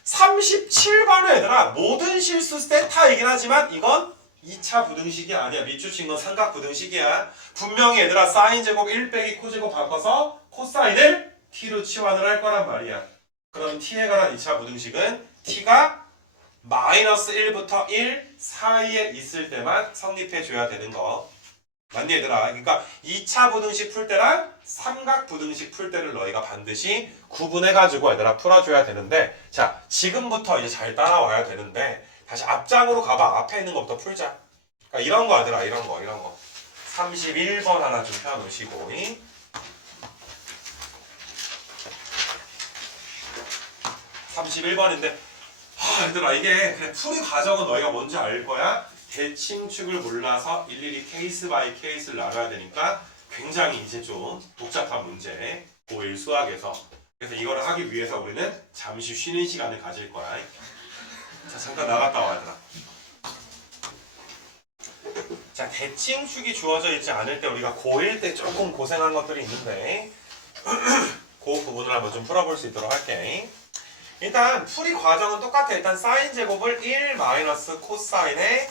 37번은 얘들아 모든 실수 세타이긴 하지만 이건 2차 부등식이 아니야. 밑줄 친 건 삼각 부등식이야. 분명히 얘들아 사인 제곱 1 빼기 코 제곱 바꿔서 코사인을 t로 치환을 할 거란 말이야. 그럼 t에 관한 2차 부등식은 t가 마이너스 1부터 1 사이에 있을 때만 성립해 줘야 되는 거. 맞니 얘들아? 그러니까 2차 부등식 풀 때랑 삼각 부등식 풀 때를 너희가 반드시 구분해가지고 얘들아 풀어줘야 되는데 자 지금부터 이제 잘 따라와야 되는데 다시 앞장으로 가봐. 앞에 있는 것부터 풀자. 그러니까 이런 거 얘들아 이런 거 31번 하나 좀 펴놓으시고 31번인데 얘들아 이게 그냥 풀이 과정은 너희가 뭔지 알 거야. 대칭축을 몰라서 일일이 케이스 바이 케이스를 나눠야 되니까 굉장히 이제 좀 복잡한 문제 고1 수학에서 그래서 이거를 하기 위해서 우리는 잠시 쉬는 시간을 가질 거야. 자 잠깐 나갔다 와 얘들아. 자 대칭축이 주어져 있지 않을 때 우리가 고1 때 조금 고생한 것들이 있는데 그 부분을 한번 좀 풀어볼 수 있도록 할게. 일단 풀이 과정은 똑같아. 일단 사인 제곱을 1 마이너스 코사인의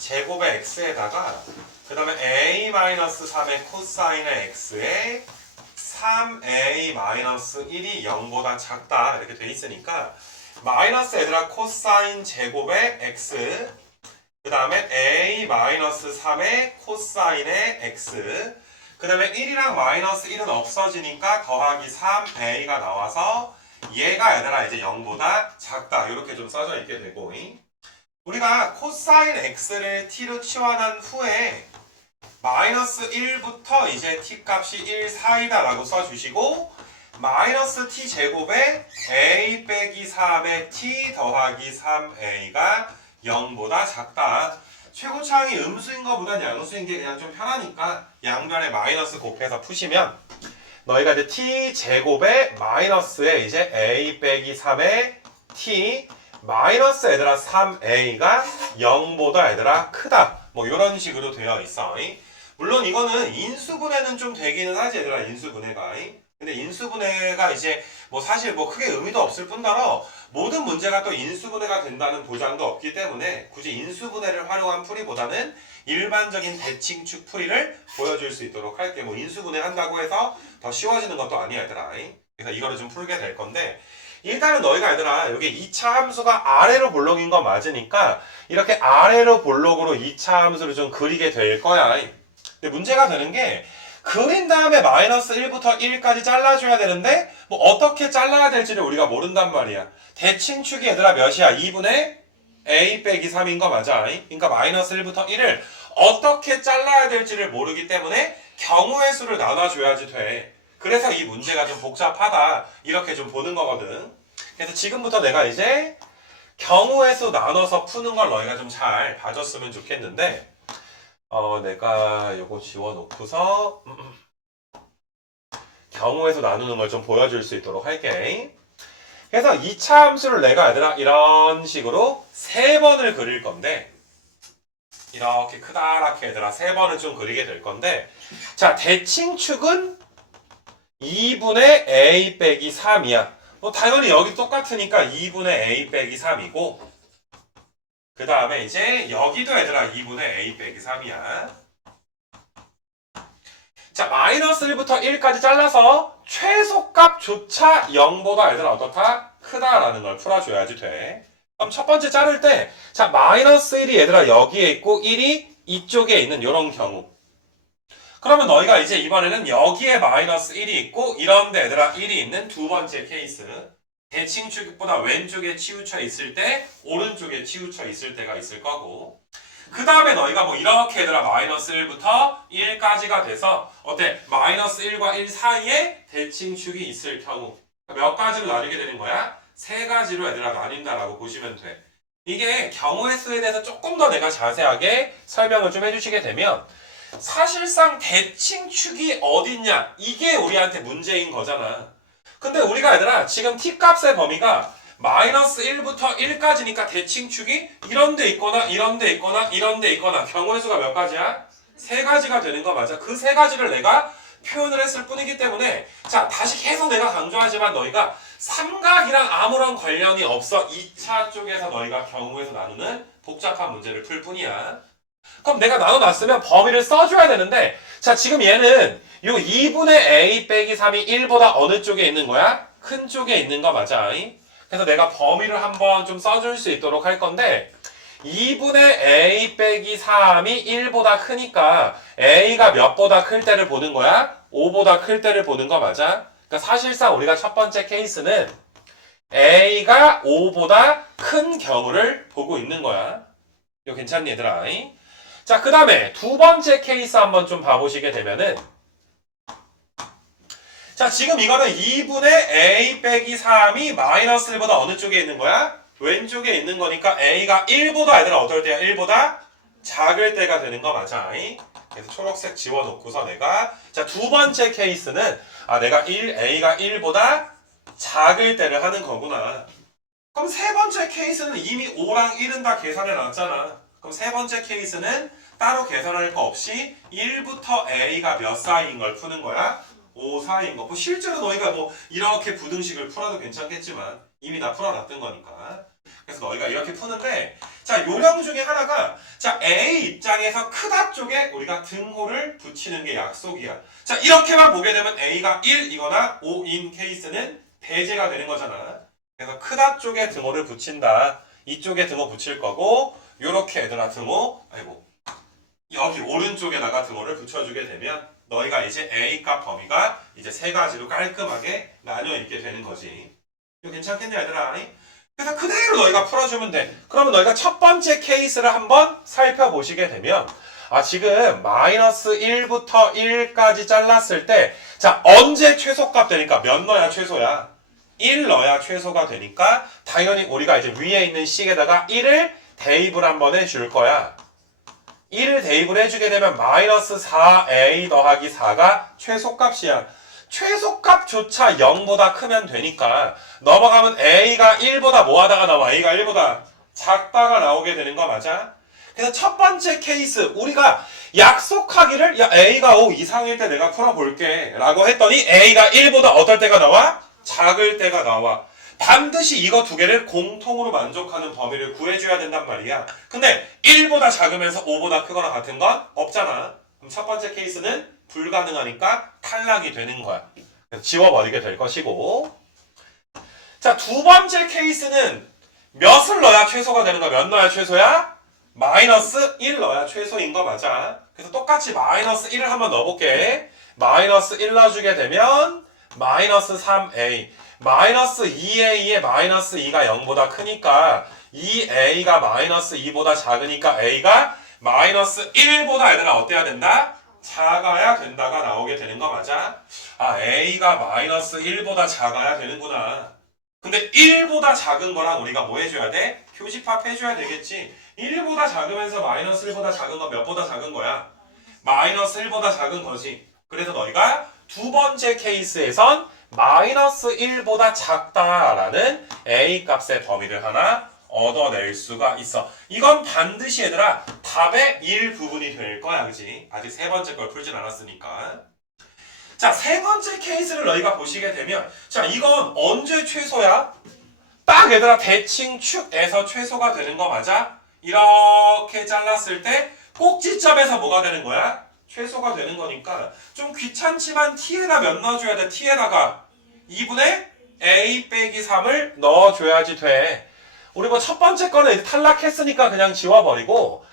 제곱의 x에다가 그 다음에 a-3의 코사인의 x에 3a-1이 0보다 작다 이렇게 돼 있으니까 마이너스 얘들아 코사인 제곱의 x 그 다음에 a-3의 코사인의 x 그 다음에 1이랑 마이너스 1은 없어지니까 더하기 3a가 나와서 얘가 얘들아 이제 0보다 작다 이렇게 좀 써져 있게 되고 우리가 코사인 x를 t로 치환한 후에 마이너스 1부터 이제 t 값이 1 사이다 라고 써주시고 마이너스 t 제곱에 a 빼기 3의 t 더하기 3a가 0보다 작다. 최고차항이 음수인 것보단 양수인 게 그냥 좀 편하니까 양변에 마이너스 곱해서 푸시면 너희가 이제 t 제곱에 마이너스에 이제 a 빼기 3의 t 마이너스 얘들아 3a가 0보다 얘들아 크다. 뭐 이런 식으로 되어 있어. 물론 이거는 인수분해는 좀 되기는 하지 얘들아 인수분해가. 근데 인수분해가 이제 뭐 사실 뭐 크게 의미도 없을 뿐더러 모든 문제가 또 인수분해가 된다는 보장도 없기 때문에 굳이 인수분해를 활용한 풀이보다는 일반적인 대칭축 풀이를 보여줄 수 있도록 할게. 뭐 인수분해 한다고 해서 더 쉬워지는 것도 아니야 얘들아. 그래서 이거를 좀 풀게 될 건데 일단은 너희가 얘들아 여기 2차 함수가 아래로 볼록인 거 맞으니까 이렇게 아래로 볼록으로 2차 함수를 좀 그리게 될 거야. 근데 문제가 되는 게 그린 다음에 마이너스 1부터 1까지 잘라줘야 되는데 뭐 어떻게 잘라야 될지를 우리가 모른단 말이야. 대칭축이 얘들아 몇이야? 2분의 a 빼기 3인 거 맞아. 그러니까 마이너스 1부터 1을 어떻게 잘라야 될지를 모르기 때문에 경우의 수를 나눠줘야지 돼. 그래서 이 문제가 좀 복잡하다 이렇게 좀 보는 거거든. 그래서 지금부터 내가 이제 경우의 수 나눠서 푸는 걸 너희가 좀 잘 봐줬으면 좋겠는데 내가 요거 지워놓고서 경우의 수 나누는 걸 좀 보여줄 수 있도록 할게. 그래서 2차 함수를 내가 얘들아 이런 식으로 3번을 그릴 건데 이렇게 크다랗게 얘들아 3번을 좀 그리게 될 건데 자 대칭축은 2분의 a 빼기 3이야. 뭐 당연히 여기 똑같으니까 2분의 a 빼기 3이고 그 다음에 이제 여기도 얘들아 2분의 a 빼기 3이야. 자 마이너스 1부터 1까지 잘라서 최소값조차 0보다 얘들아 어떻다? 크다라는 걸 풀어줘야지 돼. 그럼 첫 번째 자를 때 자 마이너스 1이 얘들아 여기에 있고 1이 이쪽에 있는 이런 경우 그러면 너희가 이제 이번에는 여기에 마이너스 1이 있고 이런데 얘들아 1이 있는 두 번째 케이스 대칭축보다 왼쪽에 치우쳐 있을 때 오른쪽에 치우쳐 있을 때가 있을 거고 그 다음에 너희가 뭐 이렇게 얘들아 마이너스 1부터 1까지가 돼서 어때? 마이너스 1과 1 사이에 대칭축이 있을 경우 몇 가지로 나뉘게 되는 거야? 3가지로 얘들아 나뉜다라고 보시면 돼. 이게 경우의 수에 대해서 조금 더 내가 자세하게 설명을 좀 해주시게 되면 사실상 대칭축이 어딨냐 이게 우리한테 문제인 거잖아. 근데 우리가 얘들아 지금 t값의 범위가 마이너스 1부터 1까지니까 대칭축이 이런 데 있거나 이런 데 있거나 이런 데 있거나 경우의 수가 몇 가지야? 3가지가 되는 거 맞아. 그 3가지를 내가 표현을 했을 뿐이기 때문에 자 다시 계속 내가 강조하지만 너희가 삼각이랑 아무런 관련이 없어. 2차 쪽에서 너희가 경우의 수 나누는 복잡한 문제를 풀 뿐이야. 그럼 내가 나눠놨으면 범위를 써줘야 되는데 자 지금 얘는 요 2분의 a 빼기 3이 1보다 어느 쪽에 있는 거야? 큰 쪽에 있는 거 맞아. 그래서 내가 범위를 한번 좀 써줄 수 있도록 할 건데 2분의 a 빼기 3이 1보다 크니까 a가 몇보다 클 때를 보는 거야? 5보다 클 때를 보는 거 맞아? 그러니까 사실상 우리가 첫 번째 케이스는 a가 5보다 큰 경우를 보고 있는 거야. 이거 괜찮니 얘들아? 자, 그 다음에 두 번째 케이스 한번 좀 봐보시게 되면은, 자, 지금 이거는 2분의 a 빼기 3이 마이너스 1보다 어느 쪽에 있는 거야? 왼쪽에 있는 거니까 a가 1보다 얘들아 어떨 때야? 1보다 작을 때가 되는 거 맞아? 그래서 초록색 지워놓고서 내가, 자, 두 번째 케이스는 내가 a가 1보다 작을 때를 하는 거구나. 그럼 세 번째 케이스는 이미 5랑 1은 다 계산해 놨잖아. 그럼 세 번째 케이스는 따로 계산할 거 없이 1부터 a가 몇 사이인 걸 푸는 거야? 5 사이인 거. 뭐 실제로 너희가 뭐 이렇게 부등식을 풀어도 괜찮겠지만 이미 다 풀어놨던 거니까. 그래서 너희가 이렇게 푸는데, 자, 요령 중에 하나가, 자, A 입장에서 크다 쪽에 우리가 등호를 붙이는 게 약속이야. 자, 이렇게만 보게 되면 A가 1이거나 5인 케이스는 배제가 되는 거잖아. 그래서 크다 쪽에 등호를 붙인다. 이쪽에 등호 붙일 거고, 요렇게 얘들아 등호, 여기 오른쪽에다가 등호를 붙여주게 되면 너희가 이제 A 값 범위가 이제 세 가지로 깔끔하게 나뉘어 있게 되는 거지. 이거 괜찮겠냐 얘들아? 그래서 그대로 너희가 풀어주면 돼. 그러면 너희가 첫 번째 케이스를 한번 살펴보시게 되면, 지금 마이너스 1부터 1까지 잘랐을 때, 자, 언제 최소값 되니까 몇 넣어야 최소야? 1 넣어야 최소가 되니까 당연히 우리가 이제 위에 있는 식에다가 1을 대입을 한번 해줄 거야. 1을 대입을 해주게 되면 마이너스 4a 더하기 4가 최소값이야. 최소값조차 0보다 크면 되니까 넘어가면 a가 1보다 뭐 하다가 나와? a가 1보다 작다가 나오게 되는 거 맞아? 그래서 첫 번째 케이스 우리가 약속하기를, 야, a가 5 이상일 때 내가 풀어볼게 라고 했더니 a가 1보다 어떨 때가 나와? 작을 때가 나와. 반드시 이거 두 개를 공통으로 만족하는 범위를 구해줘야 된단 말이야. 근데 1보다 작으면서 5보다 크거나 같은 건 없잖아. 그럼 첫 번째 케이스는 불가능하니까 탈락이 되는 거야. 지워버리게 될 것이고. 자, 두 번째 케이스는 몇을 넣어야 최소가 되는 거야? 몇 넣어야 최소야? 마이너스 1 넣어야 최소인 거 맞아. 그래서 똑같이 마이너스 1을 한번 넣어볼게. 마이너스 1 넣어주게 되면 마이너스 3a. 마이너스 2a에 마이너스 2가 0보다 크니까 2a가 마이너스 2보다 작으니까 a가 마이너스 1보다 얘들아 어때야 된다? 작아야 된다가 나오게 되는 거 맞아? a가 마이너스 1보다 작아야 되는구나. 근데 1보다 작은 거랑 우리가 뭐 해줘야 돼? 교집합 해줘야 되겠지. 1보다 작으면서 마이너스 1보다 작은 건 몇보다 작은 거야? 마이너스 1보다 작은 거지. 그래서 너희가 두 번째 케이스에선 마이너스 1보다 작다라는 a 값의 범위를 하나 얻어낼 수가 있어. 이건 반드시 얘들아 답의 일부분이 될 거야. 그치? 아직 세 번째 걸 풀진 않았으니까. 자, 세 번째 케이스를 너희가 보시게 되면, 자, 이건 언제 최소야? 딱 얘들아 대칭축에서 최소가 되는 거 맞아? 이렇게 잘랐을 때 꼭지점에서 뭐가 되는 거야? 최소가 되는 거니까 좀 귀찮지만 t에다 몇 넣어줘야 돼? t에다가 2분의 a 빼기 3을 넣어줘야지 돼. 우리 뭐 첫 번째 거는 탈락했으니까 그냥 지워버리고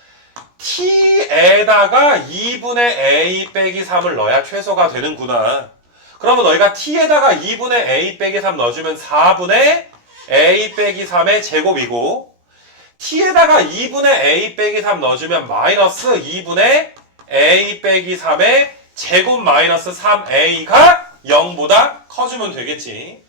t에다가 2분의 a 빼기 3을 넣어야 최소가 되는구나. 그러면 너희가 t에다가 2분의 a 빼기 3 넣어주면 4분의 a 빼기 3의 제곱이고, t에다가 2분의 a 빼기 3 넣어주면 마이너스 2분의 a 빼기 3의 제곱 마이너스 3a가 0보다 커주면 되겠지.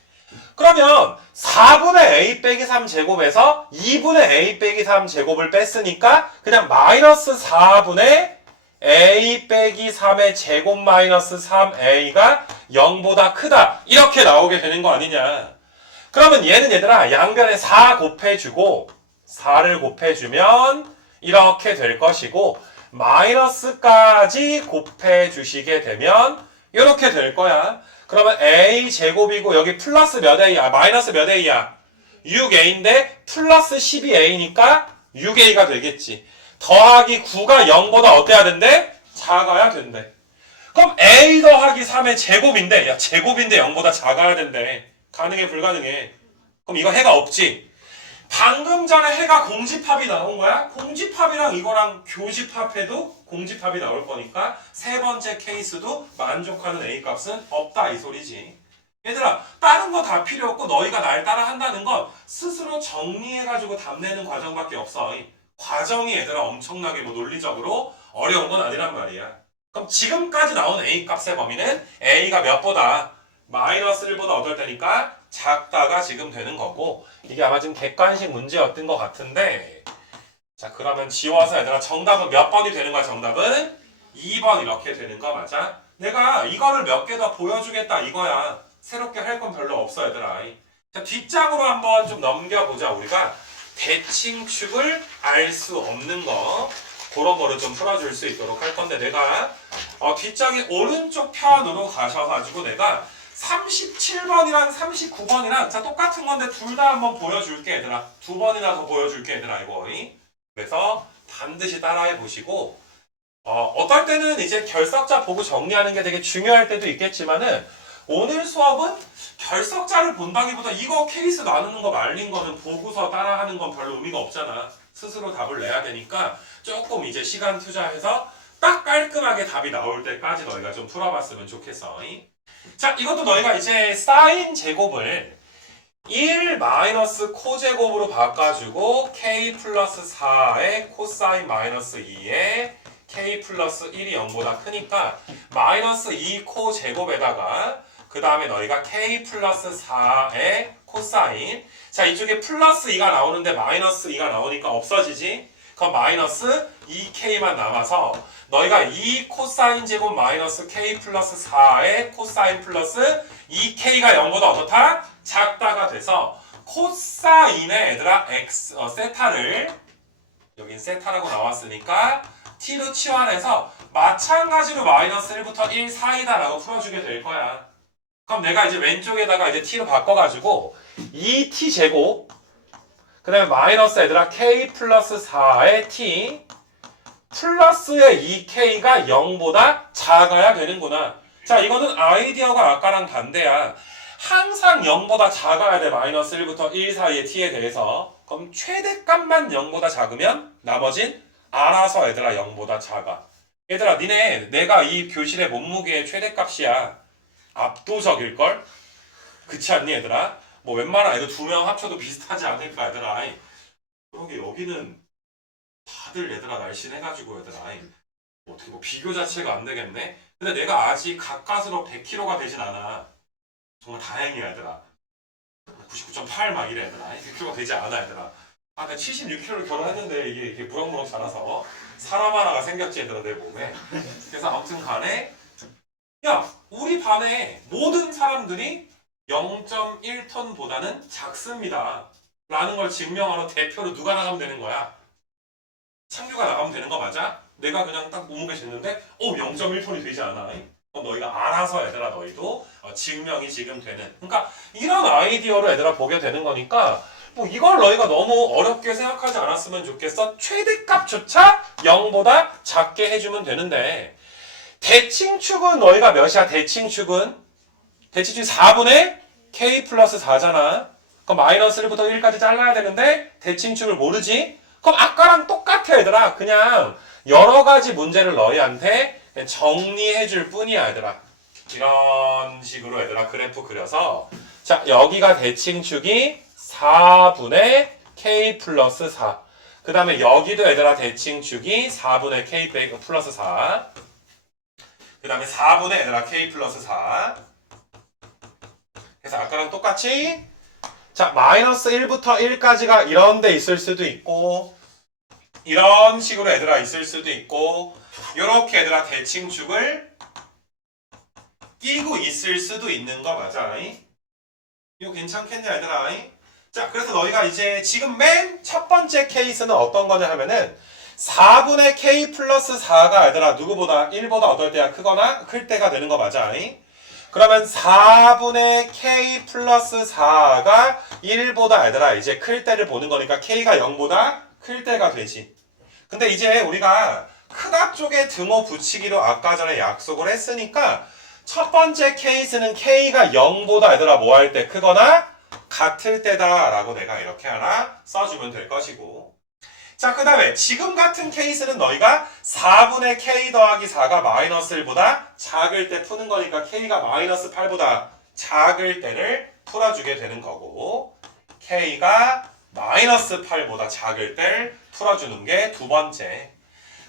그러면 4분의 a 빼기 3 제곱에서 2분의 a 빼기 3 제곱을 뺐으니까 그냥 마이너스 4분의 a 빼기 3의 제곱 마이너스 3a가 0보다 크다. 이렇게 나오게 되는 거 아니냐. 그러면 얘는 얘들아 양변에 4 곱해주고 4를 곱해주면 이렇게 될 것이고, 마이너스까지 곱해주시게 되면 이렇게 될 거야. 그러면 a 제곱이고 여기 플러스 몇 a야? 마이너스 몇 a야? 6a인데 플러스 12a니까 6a가 되겠지. 더하기 9가 0보다 어때야 된대? 작아야 된대. 그럼 a 더하기 3의 제곱인데, 야 제곱인데 0보다 작아야 된대. 가능해 불가능해? 그럼 이거 해가 없지. 방금 전에 해가 공집합이 나온 거야. 공집합이랑 이거랑 교집합해도 공집합이 나올 거니까 세 번째 케이스도 만족하는 A 값은 없다 이 소리지. 얘들아 다른 거 다 필요 없고 너희가 날 따라 한다는 건 스스로 정리해가지고 답내는 과정밖에 없어. 이 과정이 얘들아 엄청나게 뭐 논리적으로 어려운 건 아니란 말이야. 그럼 지금까지 나온 A 값의 범위는 A가 몇보다 마이너스 1보다 어떨 때니까 작다가 지금 되는 거고, 이게 아마 지금 객관식 문제였던 것 같은데, 자 그러면 지워서 얘들아 정답은 몇 번이 되는 거야? 정답은 2번 이렇게 되는 거 맞아? 내가 이거를 몇 개 더 보여주겠다 이거야. 새롭게 할 건 별로 없어 얘들아. 자 뒷장으로 한번 좀 넘겨보자. 우리가 대칭축을 알 수 없는 거 그런 거를 좀 풀어줄 수 있도록 할 건데, 내가 뒷장의 오른쪽 편으로 가셔가지고 내가 37번이랑 39번이랑 자 똑같은 건데 둘 다 한번 보여줄게 얘들아. 두 번이나 더 보여줄게 얘들아 이거. 그래서 반드시 따라해 보시고, 어떨 때는 이제 결석자 보고 정리하는 게 되게 중요할 때도 있겠지만은, 오늘 수업은 결석자를 본다기보다 이거 케이스 나누는 거 말린 거는 보고서 따라하는 건 별로 의미가 없잖아. 스스로 답을 내야 되니까 조금 이제 시간 투자해서 딱 깔끔하게 답이 나올 때까지 너희가 좀 풀어봤으면 좋겠어. 자 이것도 너희가 이제 사인 제곱을 1 마이너스 코제곱으로 바꿔주고 k 플러스 4의 코사인 마이너스 2에 k 플러스 1이 0보다 크니까 마이너스 2 코제곱에다가 그 다음에 너희가 k 플러스 4의 코사인, 자 이쪽에 플러스 2가 나오는데 마이너스 2가 나오니까 없어지지? 그럼 마이너스 2k만 남아서 너희가 2 코사인 제곱 마이너스 k 플러스 4의 코사인 플러스 2k가 0보다 어떻다? 작다가 돼서 코사인의 얘들아 세타를, 여긴 세타라고 나왔으니까 t로 치환해서 마찬가지로 마이너스 1부터 1 사이다 라고 풀어주게 될 거야. 그럼 내가 이제 왼쪽에다가 이제 t로 바꿔가지고 2t 제곱 그 다음에 마이너스 얘들아 k 플러스 4의 t 플러스의 2k가 0보다 작아야 되는구나. 자 이거는 아이디어가 아까랑 반대야. 항상 0보다 작아야 돼. 마이너스 1부터 1 사이의 t에 대해서. 그럼 최대값만 0보다 작으면 나머진 알아서 얘들아 0보다 작아. 얘들아 니네 내가 이 교실의 몸무게의 최대값이야. 압도적일걸? 그치 않니 얘들아? 뭐 웬만한 애들 2명 합쳐도 비슷하지 않을까 얘들아. 그러게 여기는 다들 얘들아 날씬해가지고 얘들아 어떻게 뭐 비교 자체가 안 되겠네. 근데 내가 아직 가까스로 100kg가 되진 않아. 정말 다행이야 얘들아. 99.8 막 이래 얘들아. 100kg가 되지 않아 얘들아. 아 내가 76kg를 결혼했는데 이게 무럭무럭 자라서 사람 하나가 생겼지 얘들아 내 몸에. 그래서 아무튼 간에 야 우리 반에 모든 사람들이 0.1톤보다는 작습니다 라는 걸 증명하러 대표로 누가 나가면 되는 거야? 창규가 나가면 되는 거 맞아? 내가 그냥 딱 몸무게 쟀는데 0.1톤이 되지 않아. 너희가 알아서 얘들아 너희도 증명이 지금 되는, 그러니까 이런 아이디어로 얘들아 보게 되는 거니까 뭐 이걸 너희가 너무 어렵게 생각하지 않았으면 좋겠어. 최대값조차 0보다 작게 해주면 되는데, 대칭축은 너희가 몇이야? 대칭축은 4분의 k 플러스 4잖아. 그럼 마이너스 1부터 1까지 잘라야 되는데 대칭축을 모르지? 그럼 아까랑 똑같아 얘들아. 그냥 여러 가지 문제를 너희한테 정리해 줄 뿐이야 얘들아. 이런 식으로 얘들아 그래프 그려서, 자 여기가 대칭축이 4분의 k 플러스 4, 그 다음에 여기도 얘들아 대칭축이 4분의 k 플러스 4, 그 다음에 4분의 얘들아 k 플러스 4. 그래서 아까랑 똑같이 자 마이너스 1부터 1까지가 이런 데 있을 수도 있고 이런 식으로 얘들아 있을 수도 있고 요렇게 얘들아 대칭축을 끼고 있을 수도 있는 거 맞아? 이거 괜찮겠냐 얘들아? 자 그래서 너희가 이제 지금 맨 첫 번째 케이스는 어떤 거냐 하면은 4분의 k 플러스 4가 얘들아 누구보다 1보다 어떨 때야? 크거나 클 때가 되는 거 맞아? 그러면 4분의 k 플러스 4가 1보다 얘들아 이제 클 때를 보는 거니까 k가 0보다 클 때가 되지. 근데 이제 우리가 크다 쪽에 등호 붙이기로 아까 전에 약속을 했으니까 첫 번째 케이스는 k가 0보다 얘들아 뭐 할 때? 크거나 같을 때다 라고 내가 이렇게 하나 써주면 될 것이고. 자, 그 다음에 지금 같은 케이스는 너희가 4분의 k 더하기 4가 마이너스 1보다 작을 때 푸는 거니까 k가 마이너스 8보다 작을 때를 풀어주게 되는 거고, k가 마이너스 8보다 작을 때를 풀어주는 게 두 번째.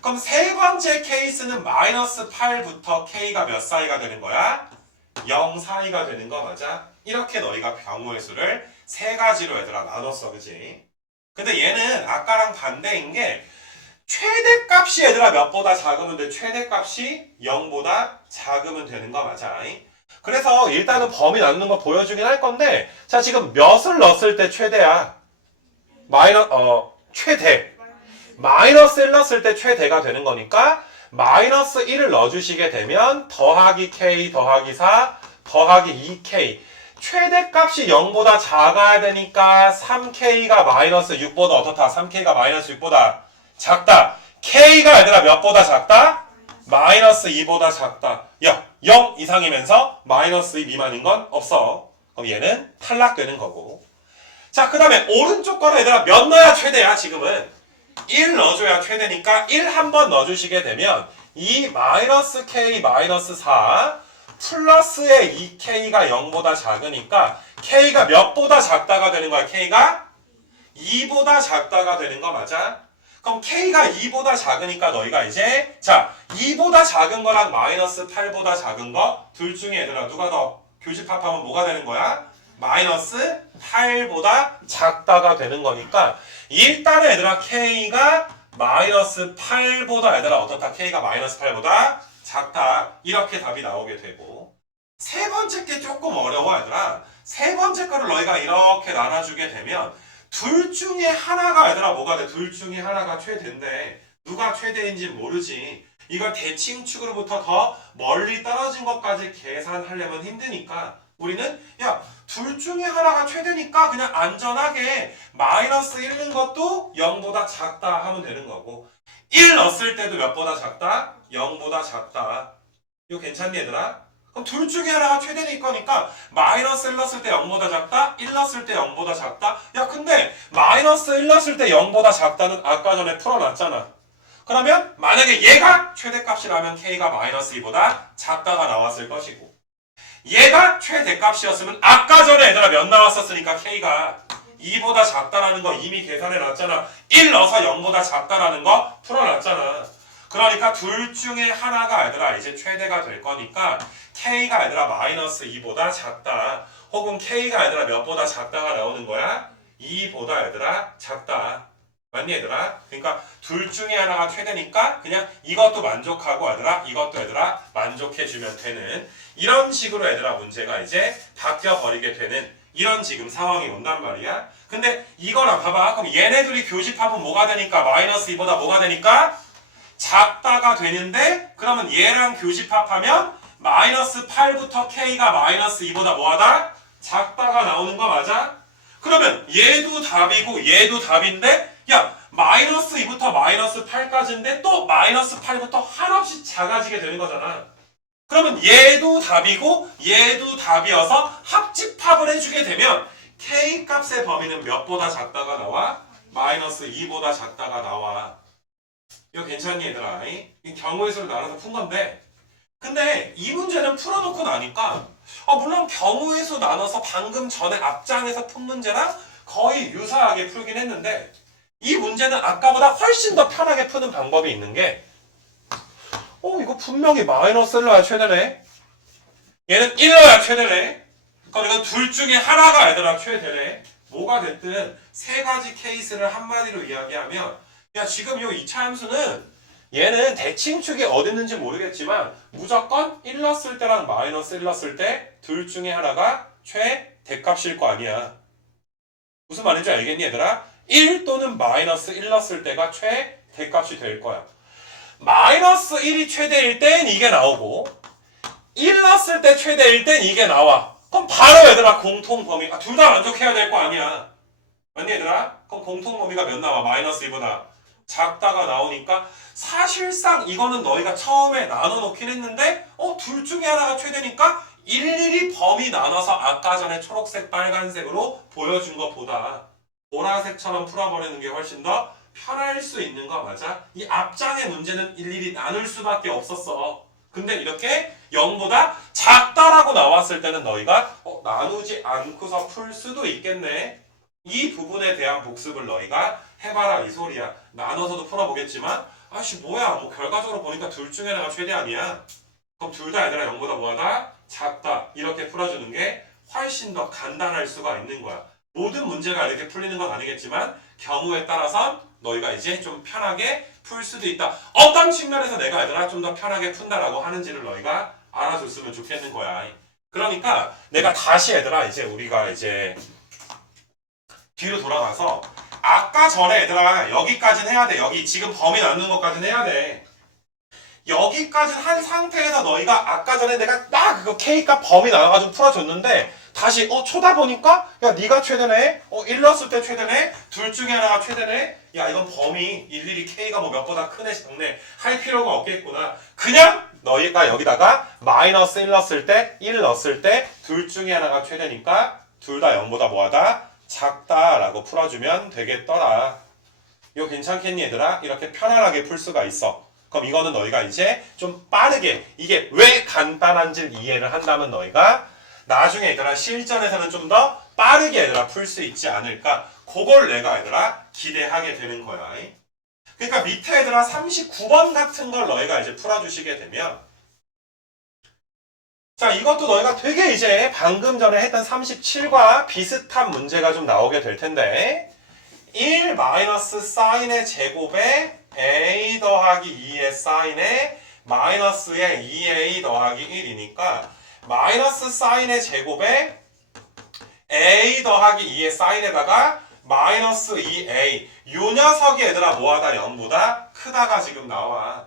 그럼 세 번째 케이스는 마이너스 8부터 k가 몇 사이가 되는 거야? 0 사이가 되는 거 맞아? 이렇게 너희가 경우의 수를 세 가지로 얘들아 나눴어, 그지? 근데 얘는 아까랑 반대인 게 최대값이 얘들아 몇보다 작으면 돼. 최대값이 0보다 작으면 되는 거 맞아? 그래서 일단은 범위 나누는 거 보여주긴 할 건데, 자, 지금 몇을 넣었을 때 최대야? 최대. 마이너스 1 넣었을 때 최대가 되는 거니까 마이너스 1을 넣어주시게 되면 더하기 k 더하기 4 더하기 2k, 최대값이 0보다 작아야 되니까 3k가 마이너스 6보다 어떻다? 3k가 마이너스 6보다 작다. k가 얘들아 몇보다 작다? 마이너스 2보다 작다. 야, 0 이상이면서 마이너스 2 미만인 건 없어. 그럼 얘는 탈락되는 거고. 자, 그 다음에 오른쪽 거는 얘들아 몇 넣어야 최대야? 지금은 1 넣어줘야 최대니까 1 한번 넣어주시게 되면 이 마이너스 k 마이너스 4 플러스의 2k가 0보다 작으니까 k가 몇보다 작다가 되는 거야? k가 2보다 작다가 되는 거 맞아? 그럼 k가 2보다 작으니까 너희가 이제 자 2보다 작은 거랑 마이너스 8보다 작은 거 둘 중에 얘들아 누가 더 교집합하면 뭐가 되는 거야? 마이너스 8보다 작다가 되는 거니까 일단은 얘들아 k가 마이너스 8보다 얘들아 어떻다? k가 마이너스 8보다 작다. 이렇게 답이 나오게 되고, 세 번째 게 조금 어려워 얘들아. 세 번째 거를 너희가 이렇게 나눠주게 되면 둘 중에 하나가 얘들아 뭐가 돼? 둘 중에 하나가 최대인데 누가 최대인지 모르지. 이걸 대칭축으로부터 더 멀리 떨어진 것까지 계산하려면 힘드니까 우리는 야 둘 중에 하나가 최대니까 그냥 안전하게 마이너스 1인 것도 0보다 작다 하면 되는 거고, 1 넣었을 때도 몇보다 작다? 0보다 작다. 이거 괜찮니 얘들아? 그럼 둘 중에 하나가 최대일 거니까 마이너스 1 넣었을 때 0보다 작다? 1 넣었을 때 0보다 작다? 야 근데 마이너스 1 넣었을 때 0보다 작다는 아까 전에 풀어놨잖아. 그러면 만약에 얘가 최대값이라면 k가 마이너스 2보다 작다가 나왔을 것이고, 얘가 최대값이었으면 아까 전에 얘들아 몇 나왔었으니까 k가 2보다 작다라는 거 이미 계산해 놨잖아. 1 넣어서 0보다 작다라는 거 풀어놨잖아. 그러니까 둘 중에 하나가 얘들아 이제 최대가 될 거니까 k가 얘들아 마이너스 2보다 작다, 혹은 k가 얘들아 몇보다 작다가 나오는 거야? 2보다 얘들아 작다. 맞니 얘들아? 그러니까 둘 중에 하나가 최대니까 그냥 이것도 만족하고 얘들아 이것도 얘들아 만족해주면 되는 이런 식으로 얘들아 문제가 이제 바뀌어 버리게 되는 이런 지금 상황이 온단 말이야. 근데 이거랑 봐봐. 그럼 얘네들이 교집합은 뭐가 되니까 마이너스 2보다 뭐가 되니까 작다가 되는데, 그러면 얘랑 교집합하면 마이너스 8부터 k가 마이너스 2보다 뭐하다? 작다가 나오는 거 맞아? 그러면 얘도 답이고 얘도 답인데 야 마이너스 2부터 마이너스 8까지인데 또 마이너스 8부터 한없이 작아지게 되는 거잖아. 그러면 얘도 답이고 얘도 답이어서 합집합을 해주게 되면 k 값의 범위는 몇보다 작다가 나와? 마이너스 2보다 작다가 나와. 이거 괜찮니 얘들아? 이 경우의 수를 나눠서 푼 건데, 근데 이 문제는 풀어놓고 나니까 물론 경우의 수 나눠서 방금 전에 앞장에서 푼 문제랑 거의 유사하게 풀긴 했는데 이 문제는 아까보다 훨씬 더 편하게 푸는 방법이 있는 게 이거 분명히 마이너스 1넣어야 최대네. 얘는 1넣어야 최대네. 그러니까 둘 중에 하나가 얘들아 최대네. 뭐가 됐든 세 가지 케이스를 한마디로 이야기하면 야 지금 이 2차 함수는 얘는 대칭축이 어디 있는지 모르겠지만 무조건 1 넣었을 때랑 마이너스 1 넣었을 때 둘 중에 하나가 최대값일 거 아니야. 무슨 말인지 알겠니 얘들아? 1 또는 마이너스 1 넣었을 때가 최대값이 될 거야. 마이너스 1이 최대일 땐 이게 나오고 1 넣었을 때 최대일 땐 이게 나와. 그럼 바로 얘들아 공통 범위 둘 다 만족해야 될 거 아니야. 맞니 얘들아? 그럼 공통 범위가 몇 나와? 마이너스 2보다 작다가 나오니까 사실상 이거는 너희가 처음에 나눠 놓긴 했는데 둘 중에 하나가 최대니까 일일이 범위 나눠서 아까 전에 초록색 빨간색으로 보여준 것보다 보라색처럼 풀어버리는 게 훨씬 더 편할 수 있는 거 맞아? 이 앞장의 문제는 일일이 나눌 수밖에 없었어. 근데 이렇게 0보다 작다라고 나왔을 때는 너희가 나누지 않고서 풀 수도 있겠네. 이 부분에 대한 복습을 너희가 해봐라 이 소리야. 나눠서도 풀어보겠지만 아씨 뭐야 뭐 결과적으로 보니까 둘 중에 하나가 최대아니야. 그럼 둘 다 얘들아 0보다 뭐하다? 작다. 이렇게 풀어주는 게 훨씬 더 간단할 수가 있는 거야. 모든 문제가 이렇게 풀리는 건 아니겠지만 경우에 따라선 너희가 이제 좀 편하게 풀 수도 있다. 어떤 측면에서 내가 얘들아 좀 더 편하게 푼다라고 하는지를 너희가 알아줬으면 좋겠는 거야. 그러니까 내가 다시 얘들아 이제 우리가 이제 뒤로 돌아가서 아까 전에 얘들아 여기까지는 해야 돼. 여기 지금 범위 나누는 것까지는 해야 돼. 여기까지는 한 상태에서 너희가 아까 전에 내가 딱 그거 K값 범위 나눠가지고 풀어줬는데 다시 초다 보니까 야 네가 최대네 1 넣었을 때 최대네 둘 중에 하나가 최대네 야 이건 범위 일일이 K가 뭐 몇보다 크네 작네 할 필요가 없겠구나. 그냥 너희가 여기다가 마이너스 1 넣었을 때 1 넣었을 때 둘 중에 하나가 최대니까 둘 다 0보다 뭐하다? 작다라고 풀어주면 되겠더라. 이거 괜찮겠니 얘들아? 이렇게 편안하게 풀 수가 있어. 그럼 이거는 너희가 이제 좀 빠르게 이게 왜 간단한지를 이해를 한다면 너희가 나중에 얘들아 실전에서는 좀 더 빠르게 얘들아 풀 수 있지 않을까. 그걸 내가 얘들아 기대하게 되는 거야. 그러니까 밑에 얘들아 39번 같은 걸 너희가 이제 풀어주시게 되면 자 이것도 너희가 되게 이제 방금 전에 했던 37과 비슷한 문제가 좀 나오게 될 텐데 1 마이너스 사인의 제곱에 a 더하기 2의 사인에 마이너스의 2a 더하기 1이니까 마이너스 사인의 제곱에 a 더하기 2의 사인에다가 마이너스 2a 요 녀석이 얘들아 뭐하다 0보다 크다가 지금 나와.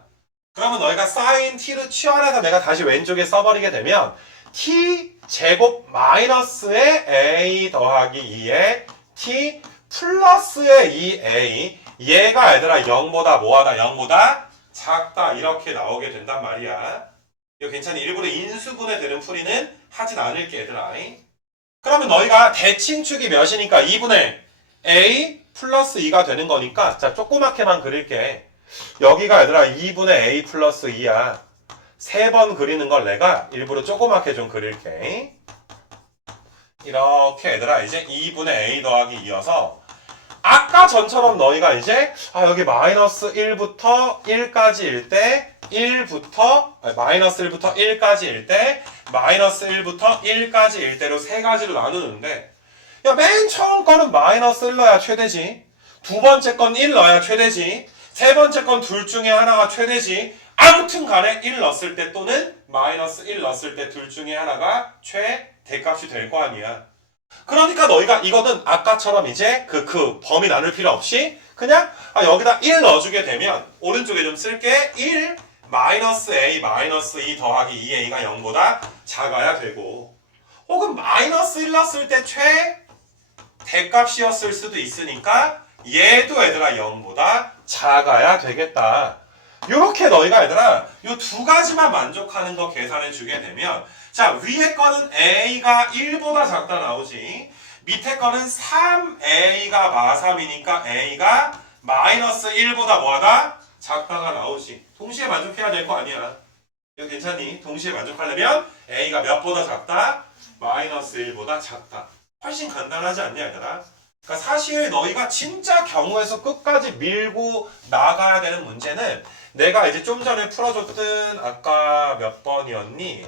그러면 너희가 사인 t를 치환해서 내가 다시 왼쪽에 써버리게 되면 t 제곱 마이너스의 a 더하기 2의 t 플러스의 2a 얘가 얘들아 0보다 뭐하다 0보다 작다 이렇게 나오게 된단 말이야. 이거 괜찮니? 일부러 인수분해 되는 풀이는 하진 않을게 얘들아. 그러면 너희가 대칭축이 몇이니까 2분의 a 플러스 2가 되는 거니까 자 조그맣게만 그릴게. 여기가 얘들아 2분의 a 플러스 2야. 3번 그리는 걸 내가 일부러 조그맣게 좀 그릴게. 이렇게 얘들아 이제 2분의 a 더하기 2여서 아까 전처럼 너희가 이제 여기 마이너스 1부터 1까지일 때 1부터 마이너스 1부터 1까지일 때 마이너스 1부터 1까지일 때로 세 가지로 나누는데 야 맨 처음 거는 마이너스 1 넣어야 최대지. 두 번째 건 1 넣어야 최대지. 세 번째 건 둘 중에 하나가 최대지. 아무튼 간에 1 넣었을 때 또는 마이너스 1 넣었을 때 둘 중에 하나가 최대값이 될 거 아니야. 그러니까 너희가 이거는 아까처럼 이제 그 범위 나눌 필요 없이 그냥 여기다 1 넣어주게 되면 오른쪽에 좀 쓸게. 1 마이너스 a 마이너스 2 더하기 2a가 0보다 작아야 되고 혹은 마이너스 1 넣었을 때 최대값이었을 수도 있으니까 얘도 얘들아 0보다 작아야 되겠다. 요렇게 너희가 얘들아 요 두 가지만 만족하는 거 계산해 주게 되면 자 위에 거는 a가 1보다 작다 나오지. 밑에 거는 3a가 마3이니까 a가 마이너스 1보다 뭐하다? 작다가 나오지. 동시에 만족해야 될 거 아니야. 이거 괜찮니? 동시에 만족하려면 a가 몇보다 작다? 마이너스 1보다 작다. 훨씬 간단하지 않냐 얘들아? 그러니까 사실 너희가 진짜 경우에서 끝까지 밀고 나가야 되는 문제는 내가 이제 좀 전에 풀어줬던 아까 몇 번이었니?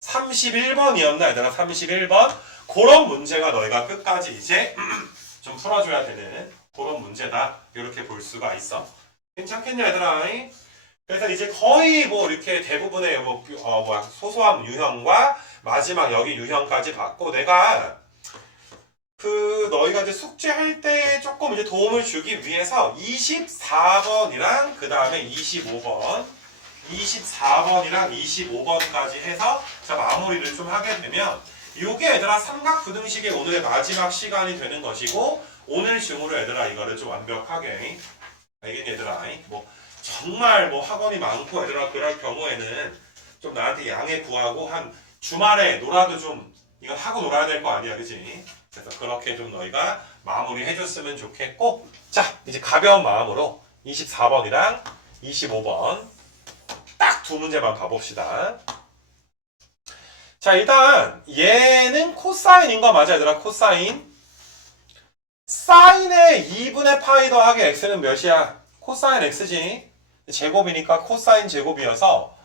31번이었나 얘들아 31번 그런 문제가 너희가 끝까지 이제 좀 풀어줘야 되는 그런 문제다 이렇게 볼 수가 있어. 괜찮겠냐 얘들아? 그래서 이제 거의 뭐 이렇게 대부분의 소소한 유형과 마지막 여기 유형까지 봤고 내가 너희가 이제 숙제할 때 조금 이제 도움을 주기 위해서 24번이랑 그 다음에 25번이랑 25번까지 해서 자 마무리를 좀 하게 되면 요게 얘들아 삼각부등식의 오늘의 마지막 시간이 되는 것이고 오늘 중으로 얘들아 이거를 좀 완벽하게 알겠니 얘들아? 뭐 정말 뭐 학원이 많고 얘들아 그럴 경우에는 좀 나한테 양해 구하고 한 주말에 놀아도 좀 이건 하고 놀아야 될 거 아니야, 그치? 그래서 그렇게 좀 너희가 마무리 해줬으면 좋겠고, 자, 이제 가벼운 마음으로 24번이랑 25번 딱 두 문제만 봐봅시다. 자, 일단 얘는 코사인인 거 맞아, 얘들아? 코사인. 사인의 2분의 파이 더하기 x는 몇이야? 코사인 x지. 제곱이니까 코사인 제곱이어서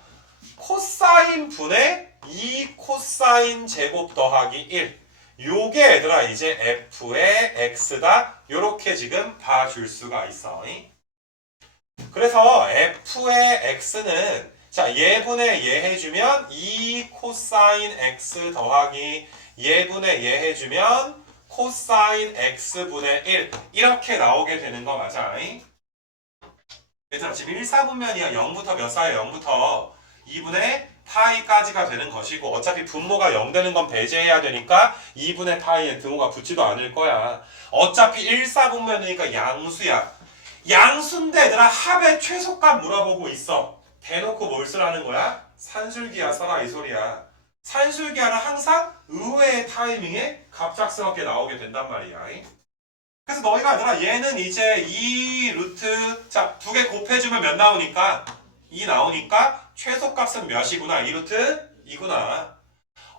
코사인 분의 2 코사인 제곱 더하기 1. 요게 얘들아 이제 f의 x다. 요렇게 지금 봐줄 수가 있어. 그래서 f의 x는 자 예분의 예 해주면 2 코사인 x 더하기 예분의 예 해주면 코사인 x분의 1 이렇게 나오게 되는 거 맞아. 얘들아 지금 1사분면이야. 0부터 몇 사이야? 0부터 2분의 파이까지가 되는 것이고 어차피 분모가 0 되는 건 배제해야 되니까 2분의 파이에 등호가 붙지도 않을 거야. 어차피 1사분면이니까 양수야. 양수인데 얘들아 합의 최소값 물어보고 있어. 대놓고 뭘 쓰라는 거야? 산술기하 써라 이 소리야. 산술기하는 항상 의외의 타이밍에 갑작스럽게 나오게 된단 말이야. 그래서 너희가 얘들아 얘는 이제 2 루트 자 두 개 곱해주면 몇 나오니까 2 나오니까 최소값은 몇이구나? 2 루트 2구나.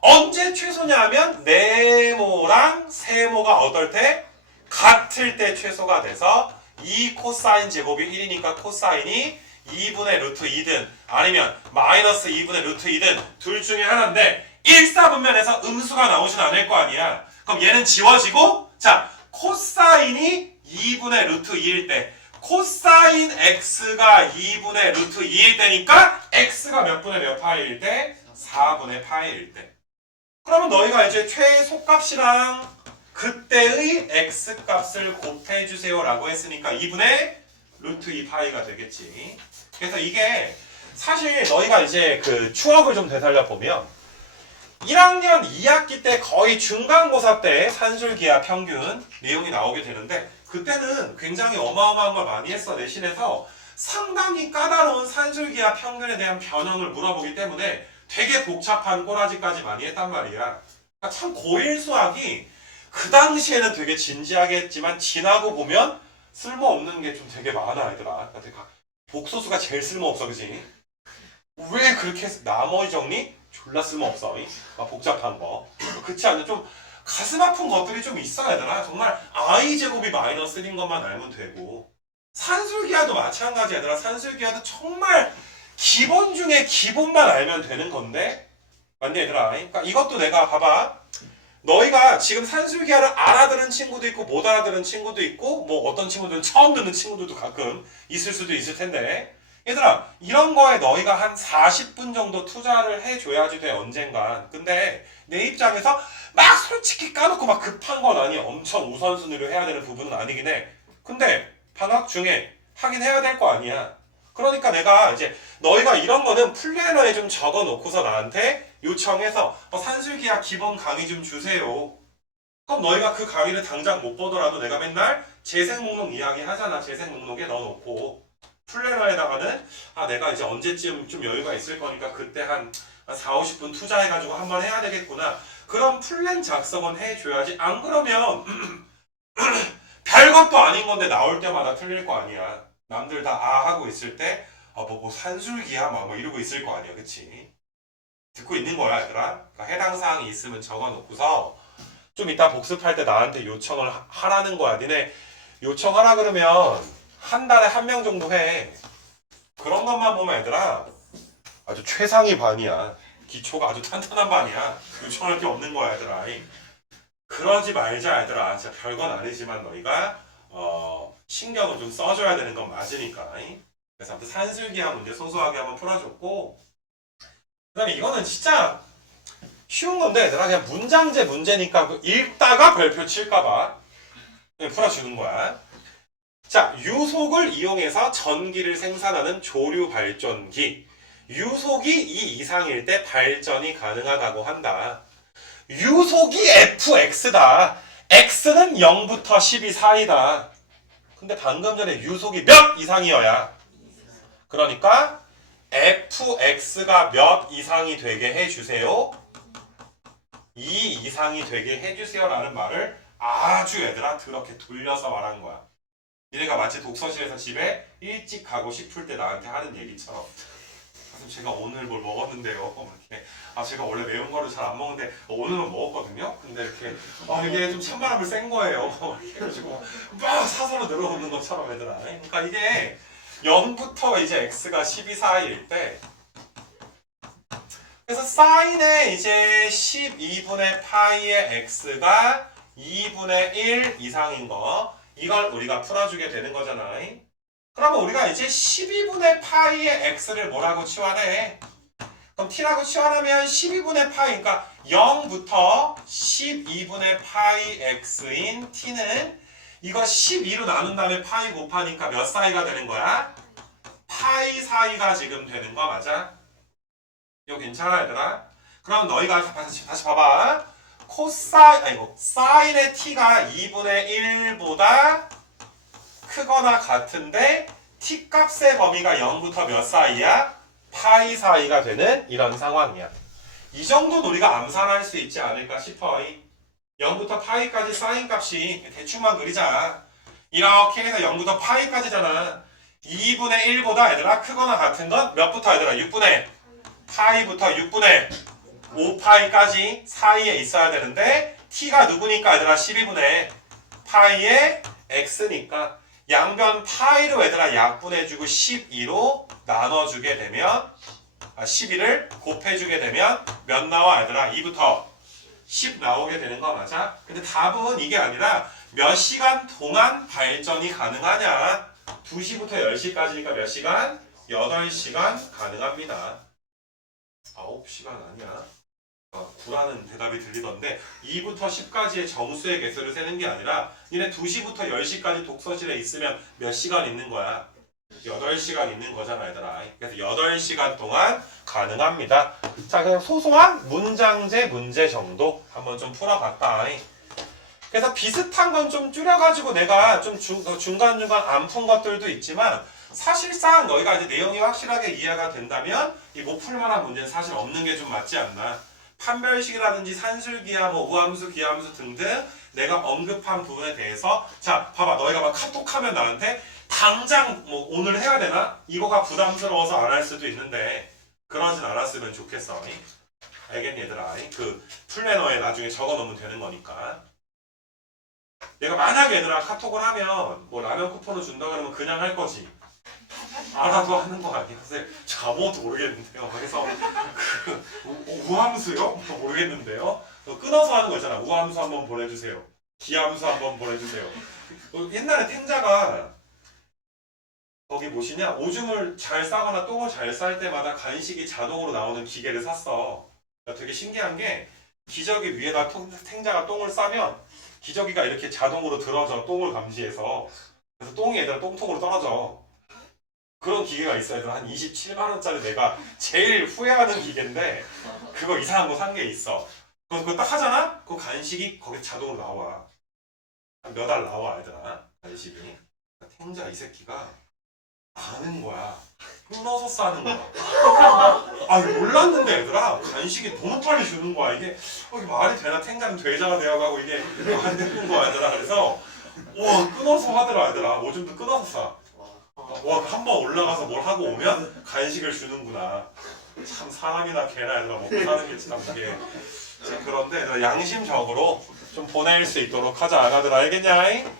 언제 최소냐 하면 네모랑 세모가 어떨 때? 같을 때 최소가 돼서 2 코사인 제곱이 1이니까 코사인이 2분의 루트 2든 아니면 마이너스 2분의 루트 2든 둘 중에 하나인데 1사분면에서 음수가 나오진 않을 거 아니야. 그럼 얘는 지워지고 자 코사인이 2분의 루트 2일 때 코사인 x가 2분의 루트 2일 때니까 x가 몇 분의 몇 파이일 때? 4분의 파이일 때. 그러면 너희가 이제 최소값이랑 그때의 x값을 곱해주세요 라고 했으니까 2분의 루트 2파이가 되겠지. 그래서 이게 사실 너희가 이제 그 추억을 좀 되살려 보면 1학년 2학기 때 거의 중간고사 때 산술기하 평균 내용이 나오게 되는데 그때는 굉장히 어마어마한 걸 많이 했어. 내신에서 상당히 까다로운 산술기하 평균에 대한 변형을 물어보기 때문에 되게 복잡한 꼬라지까지 많이 했단 말이야. 그러니까 참 고1 수학이 그 당시에는 되게 진지하게 했지만 지나고 보면 쓸모없는 게 좀 되게 많아 얘들아. 그러니까 복소수가 제일 쓸모없어 그치? 왜 그렇게 했어? 나머지 정리? 졸라 쓸모없어. 복잡한 거. 그렇지 않나? 좀 가슴 아픈 것들이 좀 있어 얘들아. 정말 i 제곱이 마이너스 1인 것만 알면 되고 산술기하도 마찬가지 얘들아. 산술기하도 정말 기본 중에 기본만 알면 되는 건데 맞니 얘들아? 그러니까 이것도 내가 봐봐. 너희가 지금 산술기하를 알아들은 친구도 있고 못 알아들은 친구도 있고 뭐 어떤 친구들은 처음 듣는 친구들도 가끔 있을 수도 있을 텐데 얘들아 이런 거에 너희가 한 40분 정도 투자를 해줘야지 돼 언젠간. 근데 내 입장에서 막 솔직히 까놓고 막 급한 건 아니야. 엄청 우선순위로 해야 되는 부분은 아니긴 해. 근데 방학 중에 하긴 해야 될 거 아니야. 그러니까 내가 이제 너희가 이런 거는 플래너에 좀 적어놓고서 나한테 요청해서 산술기하 기본 강의 좀 주세요. 그럼 너희가 그 강의를 당장 못 보더라도 내가 맨날 재생 목록 이야기 하잖아. 재생 목록에 넣어놓고 플래너에다가는 내가 이제 언제쯤 좀 여유가 있을 거니까 그때 한 4, 50분 투자해가지고 한번 해야 되겠구나. 그런 플랜 작성은 해줘야지. 안 그러면 별것도 아닌 건데 나올 때마다 틀릴 거 아니야. 남들 다 하고 있을 때 뭐 산술기야 뭐 이러고 있을 거 아니야. 그치? 듣고 있는 거야 얘들아. 그러니까 해당 사항이 있으면 적어놓고서 좀 이따 복습할 때 나한테 요청을 하라는 거야. 니네 요청하라 그러면 한 달에 1명 정도 해. 그런 것만 보면 얘들아 아주 최상위 반이야. 기초가 아주 탄탄한 반이야. 요청할 게 없는 거야 얘들아. 그러지 말자 얘들아. 진짜 별건 아니지만 너희가 신경을 좀 써줘야 되는 건 맞으니까. 그래서 아무튼 산술기하 문제 소소하게 한번 풀어줬고 그 다음에 이거는 진짜 쉬운 건데 얘들아 그냥 문장제 문제니까 읽다가 별표 칠까봐 그냥 풀어주는 거야. 자, 유속을 이용해서 전기를 생산하는 조류 발전기. 유속이 2 이상일 때 발전이 가능하다고 한다. 유속이 fx다. x는 0부터 12 사이다. 근데 방금 전에 유속이 몇 이상이어야 그러니까 fx가 몇 이상이 되게 해주세요. 2 이상이 되게 해주세요 라는 말을 아주 얘들아 그렇게 돌려서 말한 거야. 니네가 마치 독서실에서 집에 일찍 가고 싶을 때 나한테 하는 얘기처럼 선생님 제가 오늘 뭘 먹었는데요. 이렇게 제가 원래 매운 거를 잘 안 먹는데 오늘은 먹었거든요. 근데 이렇게 이게 좀 찬바람을 쐰 거예요. 이렇게 해가지고 막 사서로 늘어놓는 것처럼 얘들아. 그러니까 이게 0부터 이제 x가 12 사이일 때 그래서 사인의 이제 12분의 파이의 x가 2분의 1 이상인 거 이걸 우리가 풀어주게 되는 거잖아. 그러면 우리가 이제 12분의 파이의 x를 뭐라고 치환해? 그럼 t라고 치환하면 12분의 파이 그러니까 0부터 12분의 파이 x인 t는 이거 12로 나눈 다음에 파이 곱하니까 몇 사이가 되는 거야? 파이 사이가 지금 되는 거 맞아? 이거 괜찮아 얘들아? 그럼 너희가 다시 봐봐. 사인의 t가 2분의 1보다 크거나 같은데 t 값의 범위가 0부터 몇 사이야? 파이 사이가 되는 이런 상황이야. 이 정도는 우리가 암산할 수 있지 않을까 싶어. 0부터 파이까지 사인 값이 대충만 그리자. 이렇게 해서 0부터 파이까지잖아. 2분의 1보다 얘들아 크거나 같은 건 몇부터 얘들아? 6분의 파이부터 6분의 5파이까지 사이에 있어야 되는데 t가 누구니까 얘들아 12분의 파이의 x니까 양변 파이로 얘들아 약분해주고 12로 나눠주게 되면 12를 곱해주게 되면 몇 나와 얘들아? 2부터 10 나오게 되는 거 맞아? 근데 답은 이게 아니라 몇 시간 동안 발전이 가능하냐? 2시부터 10시까지니까 몇 시간? 8시간 가능합니다. 9시간 아니야. 9라는 대답이 들리던데 2부터 10까지의 정수의 개수를 세는 게 아니라 니네 2시부터 10시까지 독서실에 있으면 몇 시간 있는 거야? 8시간 있는 거잖아 얘들아. 그래서 8시간 동안 가능합니다. 자 그럼 소소한 문장제 문제 정도 한번 좀 풀어봤다. 그래서 비슷한 건 좀 줄여가지고 내가 좀 중간중간 안 푼 것들도 있지만 사실상 너희가 이제 내용이 확실하게 이해가 된다면 이 못 풀만한 문제는 사실 없는 게 좀 맞지 않나. 판별식이라든지 산술기하, 우함수, 기함수 등등 내가 언급한 부분에 대해서 자 봐봐 너희가 막 카톡하면 나한테 당장 오늘 해야 되나? 이거가 부담스러워서 안 할 수도 있는데 그러진 않았으면 좋겠어. 알겠니 얘들아? 그 플래너에 나중에 적어놓으면 되는 거니까. 내가 만약에 얘들아 카톡을 하면 라면 쿠폰을 준다 그러면 그냥 할 거지. 알아도 하는 거 아니야? 선생님 저 아무것도 모르겠는데요. 그래서 우함수요? 모르겠는데요. 끊어서 하는 거 있잖아. 우함수 한번 보내주세요. 기함수 한번 보내주세요. 옛날에 탱자가 거기 뭐시냐 오줌을 잘 싸거나 똥을 잘 쌀 때마다 간식이 자동으로 나오는 기계를 샀어. 되게 신기한 게 기저귀 위에다 탱자가 똥을 싸면 기저귀가 이렇게 자동으로 들어져. 똥을 감지해서. 그래서 똥이 얘들아 똥통으로 떨어져. 그런 기계가 있어요. 얘들아 한 27만원짜리 내가 제일 후회하는 기계인데 그거 이상한 거 산 게 있어. 그거 딱 하잖아? 그 간식이 거기 자동으로 나와. 몇 알 나와 얘들아 간식이. 탱자 이 새끼가 아는 거야. 끊어서 싸는 거야. 몰랐는데 얘들아 간식이 너무 빨리 주는 거야. 이게 말이 되나? 탱자는 돼자가 되어가고 이게 안 되는 거야 얘들아. 그래서 끊어서 하더라 얘들아. 오줌도 끊어서 싸. 한 번 올라가서 뭘 하고 오면 간식을 주는구나. 참 사람이나 개나 얘들아 먹고 사는 게 참 이게. 그런데 양심적으로 좀 보낼 수 있도록 하자. 아가들 알겠냐?